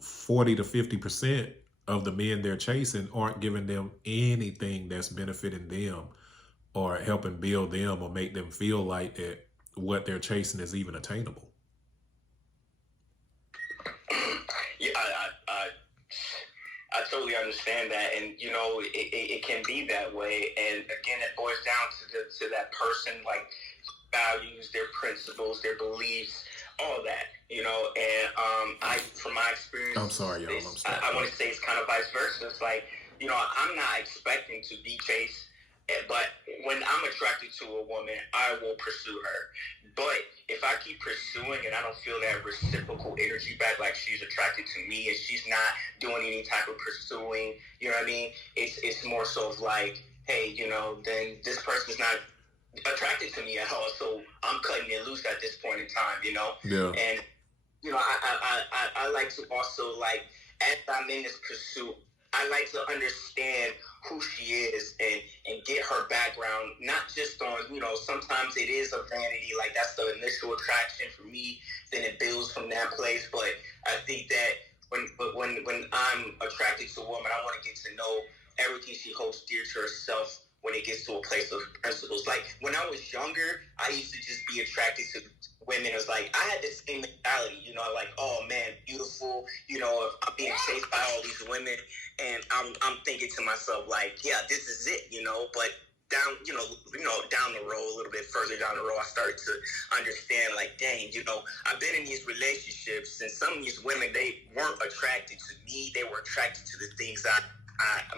40 to 50% of the men they're chasing aren't giving them anything that's benefiting them or helping build them or make them feel like that what they're chasing is even attainable. Yeah, I totally understand that, and it can be that way. And again, it boils down to that person, like values, their principles, their beliefs, all that. And from my experience, I'm sorry, y'all. I want to say it's kind of vice versa. It's like, I'm not expecting to be chased, but when I'm attracted to a woman, I will pursue her. But if I keep pursuing and I don't feel that reciprocal energy back, like she's attracted to me and she's not doing any type of pursuing, you know what I mean? It's more so of like, hey, then this person's not attracted to me at all, so I'm cutting it loose at this point in time, Yeah. And I like to also, like, as I'm in this pursuit, I like to understand who she is and get her background, not just on, sometimes it is a vanity, like that's the initial attraction for me, then it builds from that place. But I think that when I'm attracted to a woman, I want to get to know everything she holds dear to herself when it gets to a place of principles. Like, when I was younger, I used to just be attracted to women. It was like, I had this same mentality, like, oh man, beautiful, if I'm being chased by all these women, and I'm thinking to myself, like, yeah, this is it, but down, down the road, a little bit further down the road, I started to understand, like, dang, I've been in these relationships, and some of these women, they weren't attracted to me, they were attracted to the things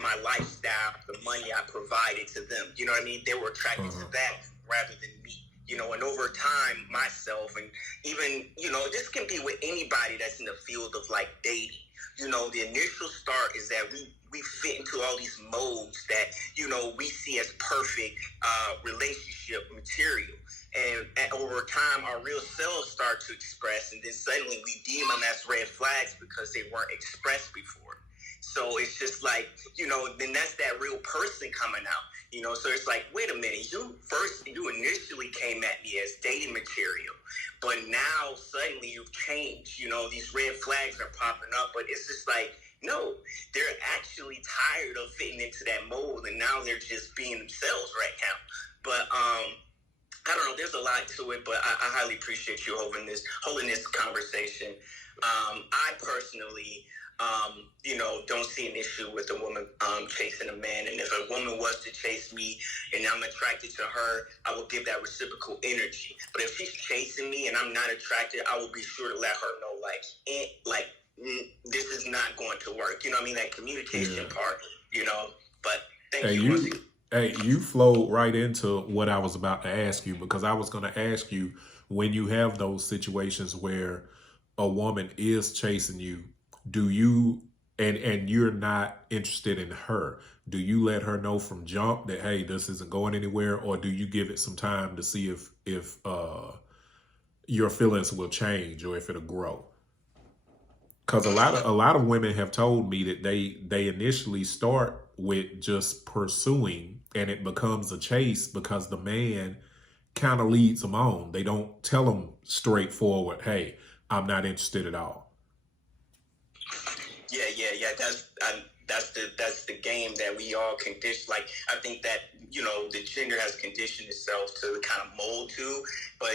my lifestyle, the money I provided to them, you know what I mean? They were attracted to that rather than me. And over time, myself, and even, this can be with anybody that's in the field of, like, dating. The initial start is that we fit into all these modes that, we see as perfect relationship material. And over time, our real selves start to express, and then suddenly we deem them as red flags because they weren't expressed before. So it's just like, then that's that real person coming out. So it's like, wait a minute, you initially came at me as dating material, but now suddenly you've changed, these red flags are popping up, but it's just like, no, they're actually tired of fitting into that mold, and now they're just being themselves right now. But, I don't know, there's a lot to it, but I highly appreciate you holding this conversation. I personally, don't see an issue with a woman chasing a man. And if a woman was to chase me and I'm attracted to her, I will give that reciprocal energy. But if she's chasing me and I'm not attracted, I will be sure to let her know, this is not going to work. You know what I mean? That communication part, But thank you. You flowed right into what I was about to ask you, because I was going to ask you, when you have those situations where a woman is chasing you, do you, and you're not interested in her, do you let her know from jump that, hey, this isn't going anywhere, or do you give it some time to see if your feelings will change or if it'll grow? Because a lot of women have told me that they initially start with just pursuing, and it becomes a chase because the man kind of leads them on. They don't tell them straightforward, hey, I'm not interested at all. Yeah. That's the game that we all condition. Like, I think that, the gender has conditioned itself to kind of mold to, but,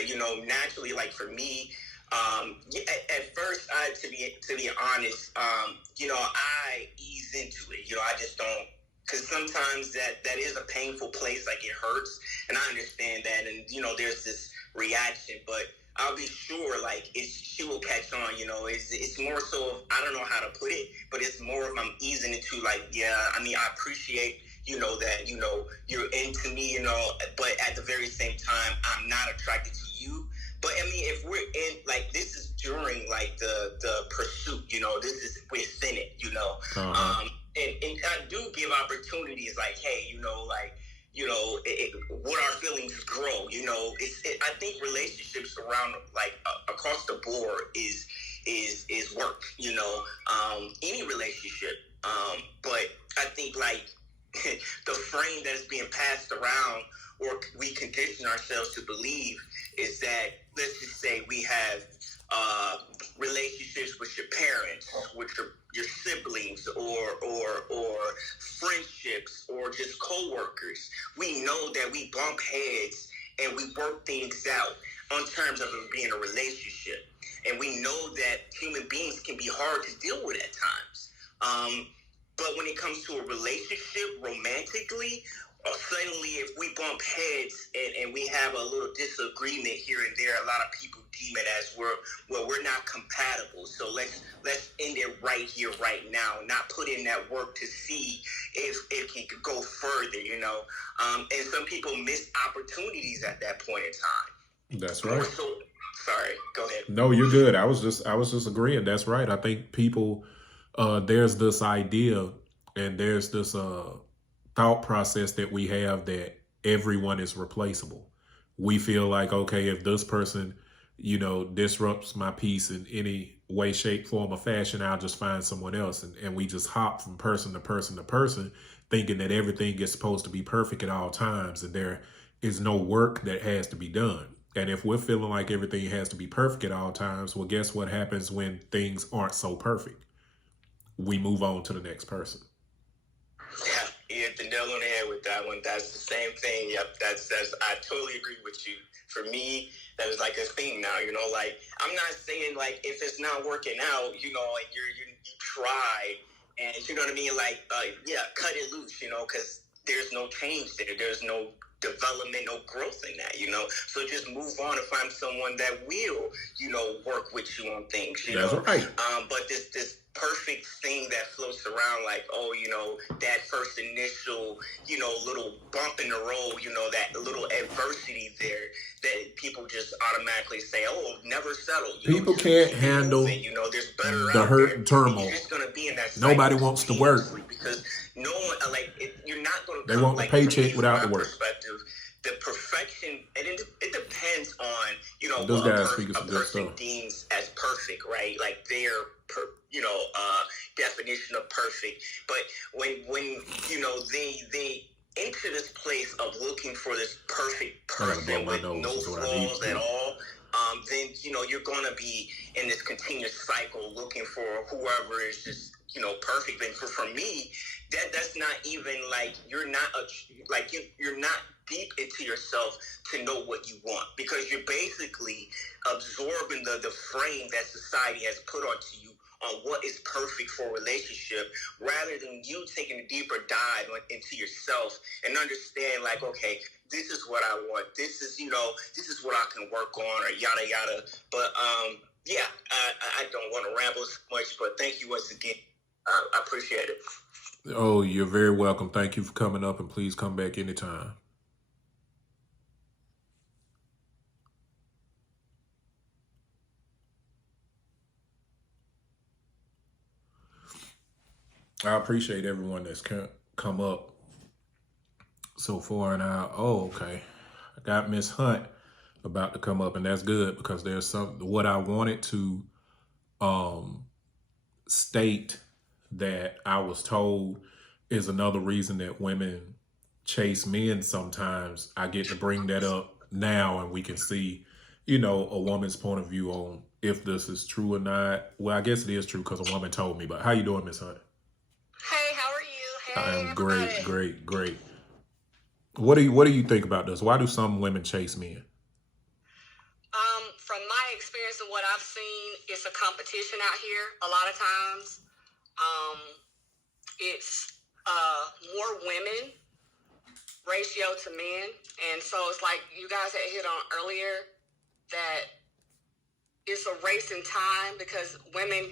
naturally, like for me, at first, to be honest, I ease into it. I just don't, because sometimes that is a painful place. Like, it hurts, and I understand that, and there's this reaction, but I'll be sure, she will catch on. It's more so, I don't know how to put it, but it's more of I'm easing into, I appreciate, that, you're into me, but at the very same time, I'm not attracted to you. But if we're in, this is during, the pursuit, within it, Uh-huh. And I do give opportunities, hey, what our feelings grow, I think relationships around, across the board is work, any relationship. But I think, the frame that is being passed around, or we condition ourselves to believe, is that, let's just say we have relationships with your parents, with your siblings, or friendships, or just co-workers. We know that we bump heads and we work things out on terms of it being a relationship. And we know that human beings can be hard to deal with at times. But when it comes to a relationship romantically, suddenly if we bump heads and we have a little disagreement here and there, a lot of people deem it as we're not compatible. So let's end it right here, right now, not put in that work to see if it can go further, and some people miss opportunities at that point in time. That's right. So, sorry, go ahead. No, you're good. I was just agreeing. That's right. I think people, there's this idea and there's this thought process that we have that everyone is replaceable. We feel like, okay, if this person, disrupts my peace in any way, shape, form, or fashion, I'll just find someone else. And we just hop from person to person to person, thinking that everything is supposed to be perfect at all times, and there is no work that has to be done. And if we're feeling like everything has to be perfect at all times, well, guess what happens when things aren't so perfect? We move on to the next person. Yeah, you hit the nail on the head with that one. That's the same thing. Yep, that's I totally agree with you. For me, that is like a thing now. I'm not saying if it's not working out, you try, and you know what I mean. Cut it loose, because there's no change there. There's no development, no growth in that, So just move on and find someone that will, work with you on things. That's right. But this perfect thing that floats around, that first initial, little bump in the road, that little adversity there, that people just automatically say, oh, never settle. People can't handle there's better the hurt and turmoil. You're just gonna be in that. Nobody wants to work because no one you're not going to. They want the paycheck without the work. The perfection, and it depends on Those guys a person deems as perfect, right? Like their definition of perfect. But when they enter this place of looking for this perfect person with no flaws at all, then you're going to be in this continuous cycle looking for whoever is just perfect. And for me, that's not even you're not deep into yourself to know what you want, because you're basically absorbing the frame that society has put onto you on what is perfect for a relationship, rather than you taking a deeper dive into yourself and understand, like, okay, this is what I want. This is, this is what I can work on, or yada, yada. But, yeah, I don't want to ramble so much, but thank you once again. I appreciate it. Oh, you're very welcome. Thank you for coming up, and please come back anytime. I appreciate everyone that's come up so far. And okay. I got Miss Hunt about to come up, and that's good because there's what I wanted to state that I was told is another reason that women chase men sometimes. I get to bring that up now, and we can see, a woman's point of view on if this is true or not. Well, I guess it is true because a woman told me. But how you doing, Miss Hunt? Hey, how are you? Hey, I am everybody. great. What do you think about this? Why do some women chase men? From my experience and what I've seen, it's a competition out here. A lot of times, it's more women ratio to men, and so it's like you guys had hit on earlier that it's a race in time because women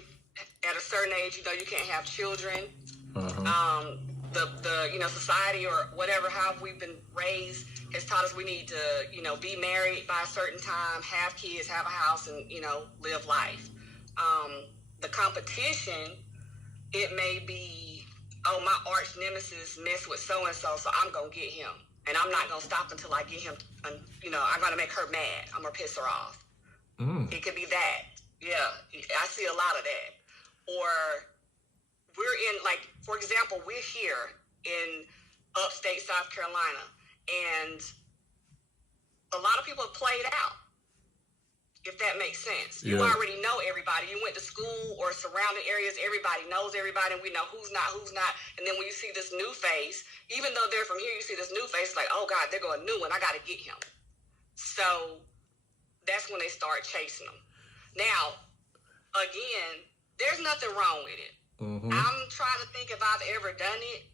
at a certain age, you can't have children. Uh-huh. The society or whatever, how we've been raised has taught us we need to, be married by a certain time, have kids, have a house, and, live life. The competition, it may be, oh, my arch nemesis messed with so-and-so, so I'm going to get him. And I'm not going to stop until I get him, I'm going to make her mad. I'm going to piss her off. It could be that. Yeah, I see a lot of that. Or we're in, like, for example, we're here in upstate South Carolina, and a lot of people have played out, if that makes sense. Yeah. You already know everybody. You went to school or surrounding areas, everybody knows everybody, and we know who's not. And then when you see this new face, even though they're from here, you see this new face, like, oh, God, they're going new, and I got to get him. So that's when they start chasing them. Now, again, there's nothing wrong with it. Mm-hmm. I'm trying to think if I've ever done it,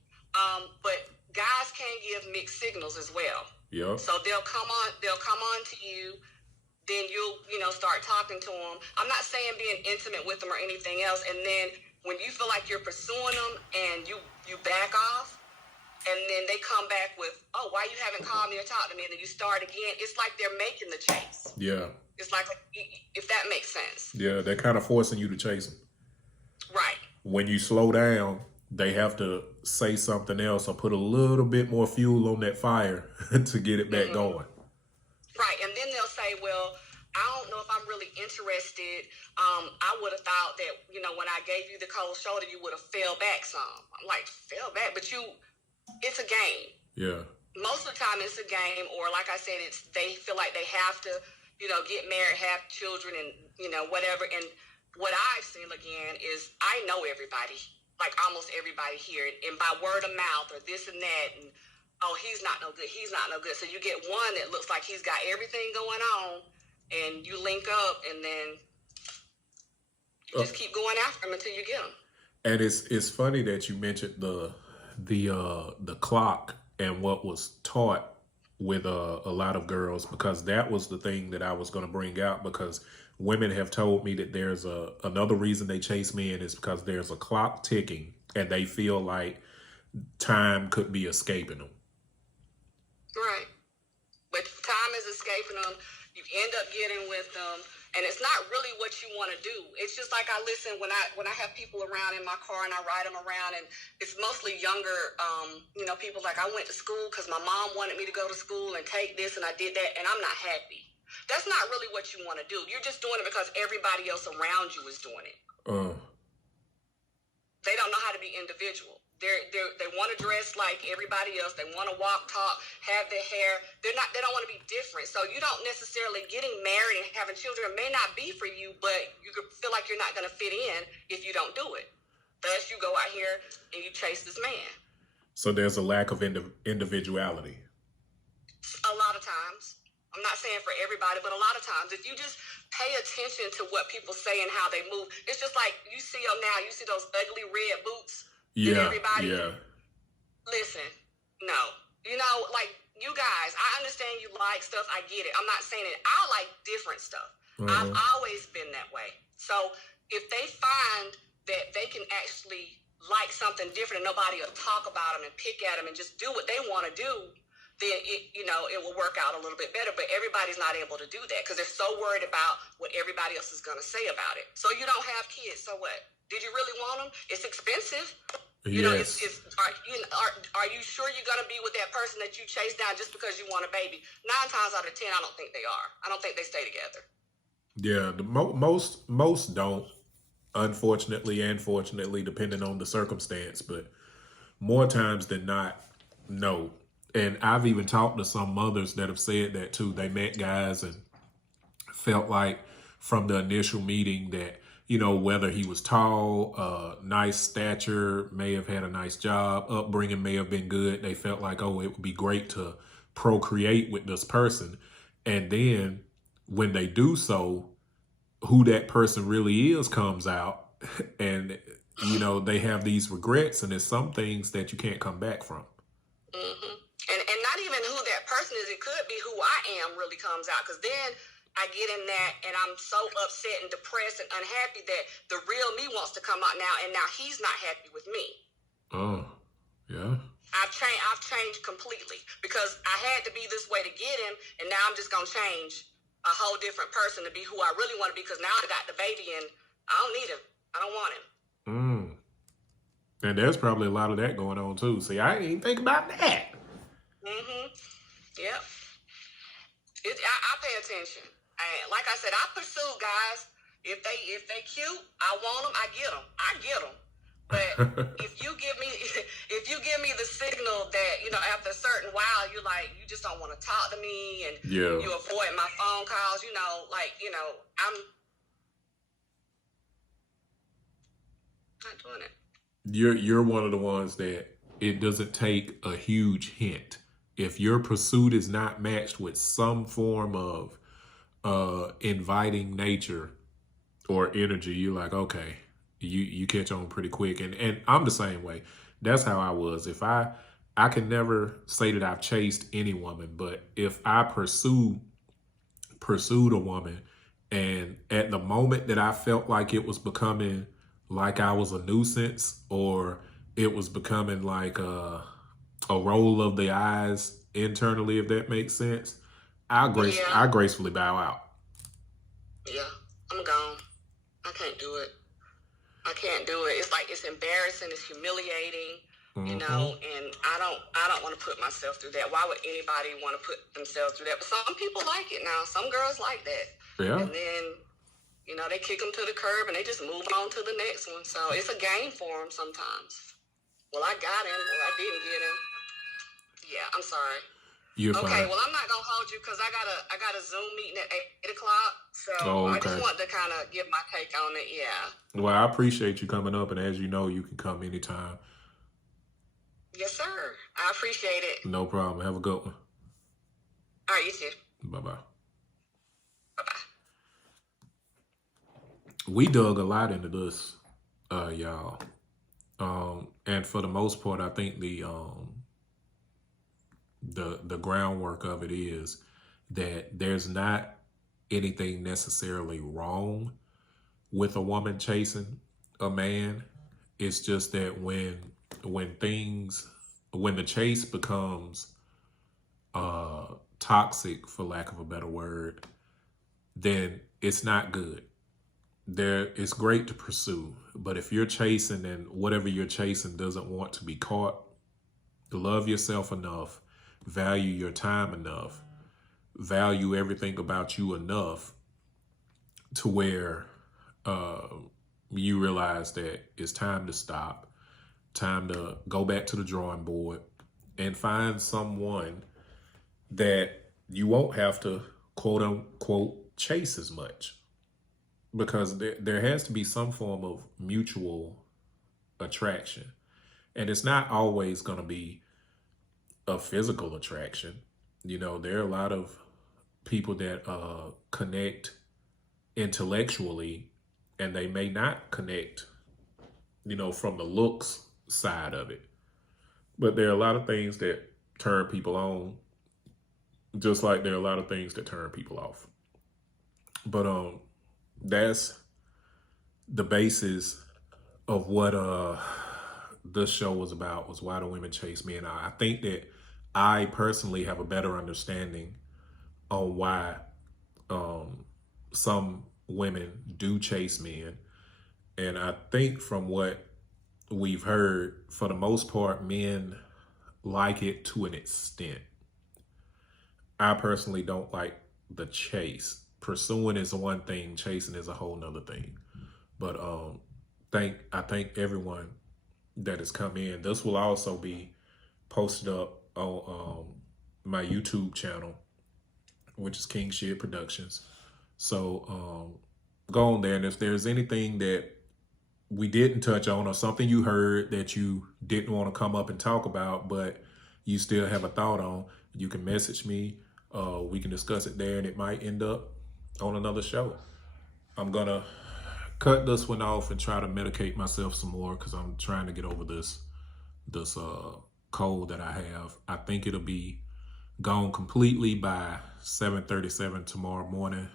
but guys can give mixed signals as well. Yep. So they'll come on to you, then you'll start talking to them. I'm not saying being intimate with them or anything else. And then when you feel like you're pursuing them and you back off, and then they come back with, oh, why you haven't called me or talked to me? And then you start again. It's like they're making the chase. Yeah. It's like, if that makes sense. Yeah, they're kind of forcing you to chase them. Right. When you slow down, they have to say something else or put a little bit more fuel on that fire to get it back going. Right. And then they'll say, well, I don't know if I'm really interested. I would have thought that, when I gave you the cold shoulder, you would have fell back some. I'm like, fell back? But it's a game. Yeah. Most of the time it's a game, or like I said, they feel like they have to, get married, have children, and, whatever. And what I've seen, again, is I know everybody, like almost everybody here, and by word of mouth or this and that, and, oh, he's not no good. So you get one that looks like he's got everything going on, and you link up, and then you just keep going after him until you get him. And it's funny that you mentioned the clock and what was taught with a lot of girls, because that was the thing that I was going to bring out, because women have told me that there's another reason they chase men is because there's a clock ticking and they feel like time could be escaping them. Right. But time is escaping them. You end up getting with them, and it's not really what you want to do. It's just like I listen when I have people around in my car and I ride them around, and it's mostly younger, people like, I went to school because my mom wanted me to go to school and take this, and I did that, and I'm not happy. That's not really what you want to do. You're just doing it because everybody else around you is doing it. They don't know how to be individual. They want to dress like everybody else. They want to walk, talk, have their hair. They don't want to be different. So you don't necessarily, getting married and having children may not be for you, but you feel like you're not going to fit in if you don't do it. Thus, you go out here and you chase this man. So there's a lack of individuality. A lot of times. I'm not saying for everybody, but a lot of times, if you just pay attention to what people say and how they move. It's just like you see them now. You see those ugly red boots. Yeah, everybody. yeah. Listen, no. You know, like you guys, I understand you like stuff. I get it. I'm not saying it. I like different stuff. I've always been that way. So if they find that they can actually like something different and nobody will talk about them and pick at them and just do what they want to do, then it will work out a little bit better. But everybody's not able to do that because they're so worried about what everybody else is going to say about it. So you don't have kids. So what? Did you really want them? It's expensive. You know, are you sure you're going to be with that person that you chase down just because you want a baby? 9 times out of 10, I don't think they are. I don't think they stay together. Yeah, most don't, unfortunately and fortunately, depending on the circumstance. But more times than not, no. And I've even talked to some mothers that have said that too. They met guys and felt like from the initial meeting that, you know, whether he was tall, nice stature, may have had a nice job, upbringing may have been good. They felt like, oh, it would be great to procreate with this person. And then when they do so, who that person really is comes out. And, you know, they have these regrets. And there's some things that you can't come back from. Mm-hmm. And not even who that person is. It could be who I am really comes out. Because then I get in that and I'm so upset and depressed and unhappy that the real me wants to come out now. And now he's not happy with me. Oh, yeah. I've changed completely because I had to be this way to get him. And now I'm just going to change a whole different person to be who I really want to be. Because now I got the baby and I don't need him. I don't want him. And there's probably a lot of that going on too. See, I didn't even think about that. Mm-hmm. Yep. I pay attention. And like I said, I pursue guys. If they cute, I want them. I get them. But if you give me the signal that, you know, after a certain while you just don't want to talk to me and you avoid my phone calls, you know, like, you know, I'm not doing it. You're one of the ones that it doesn't take a huge hint. If your pursuit is not matched with some form of inviting nature or energy, you're like, okay, you catch on pretty quick. And I'm the same way. That's how I was. If I can never say that I've chased any woman, but if I pursued a woman and at the moment that I felt like it was becoming like I was a nuisance or it was becoming like a roll of the eyes internally, if that makes sense, I gracefully bow out. Yeah, I'm gone. I can't do it. It's like it's embarrassing. It's humiliating. You know, and I don't want to put myself through that. Why would anybody want to put themselves through that? But some people like it now. Some girls like that. Yeah. And then, you know, they kick them to the curb and they just move on to the next one. So it's a game for them sometimes. Well, I got him or I didn't get him. Yeah, I'm sorry. You're fine. Okay, well, I'm not gonna hold you because I got a Zoom meeting at 8 o'clock. So I just want to kind of give my take on it. Yeah. Well, I appreciate you coming up, and as you know, you can come anytime. Yes, sir. I appreciate it. No problem. Have a good one. All right, you too. Bye-bye. Bye-bye. We dug a lot into this, y'all. And for the most part, I think the groundwork of it is that there's not anything necessarily wrong with a woman chasing a man. It's just that when the chase becomes toxic, for lack of a better word, then it's not good. It's great to pursue, but if you're chasing and whatever you're chasing doesn't want to be caught, love yourself enough, value your time enough, value everything about you enough to where you realize that it's time to stop, time to go back to the drawing board and find someone that you won't have to quote unquote chase as much. Because there has to be some form of mutual attraction. And it's not always going to be a physical attraction. You know, there are a lot of people that connect intellectually, and they may not connect, from the looks side of it. But there are a lot of things that turn people on, just like there are a lot of things that turn people off. But that's the basis of what this show was about, was why do women chase men. I think that I personally have a better understanding on why some women do chase men. And I think from what we've heard, for the most part, men like it to an extent. I personally don't like the chase. Pursuing is one thing, chasing is a whole nother thing. But I thank everyone that has come in. This will also be posted up on my YouTube channel, which is King Shit Productions. So go on there, and if there's anything that we didn't touch on, or something you heard that you didn't want to come up and talk about, but you still have a thought on, you can message me. We can discuss it there, and it might end up on another show. I'm gonna cut this one off and try to medicate myself some more, because I'm trying to get over this cold that I have. I think it'll be gone completely by 7:37 tomorrow morning.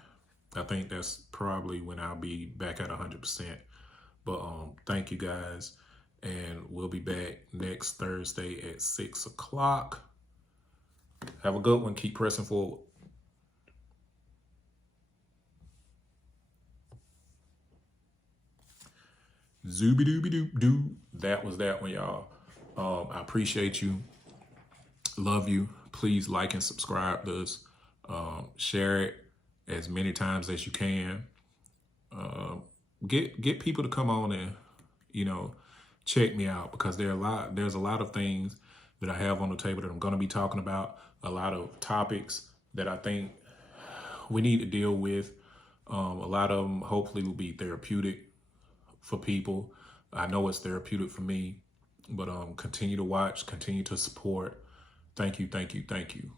I think that's probably when I'll be back at 100%. But thank you guys, and we'll be back next Thursday at 6 o'clock. Have a good one. Keep pressing forward. Zooby-dooby-doo-doo. That was that one, y'all. I appreciate you. Love you. Please like and subscribe to us. Share it as many times as you can. Get people to come on and, check me out, because there's a lot of things that I have on the table that I'm going to be talking about. A lot of topics that I think we need to deal with. A lot of them hopefully will be therapeutic for people. I know it's therapeutic for me, but continue to watch, continue to support. Thank you, thank you, thank you.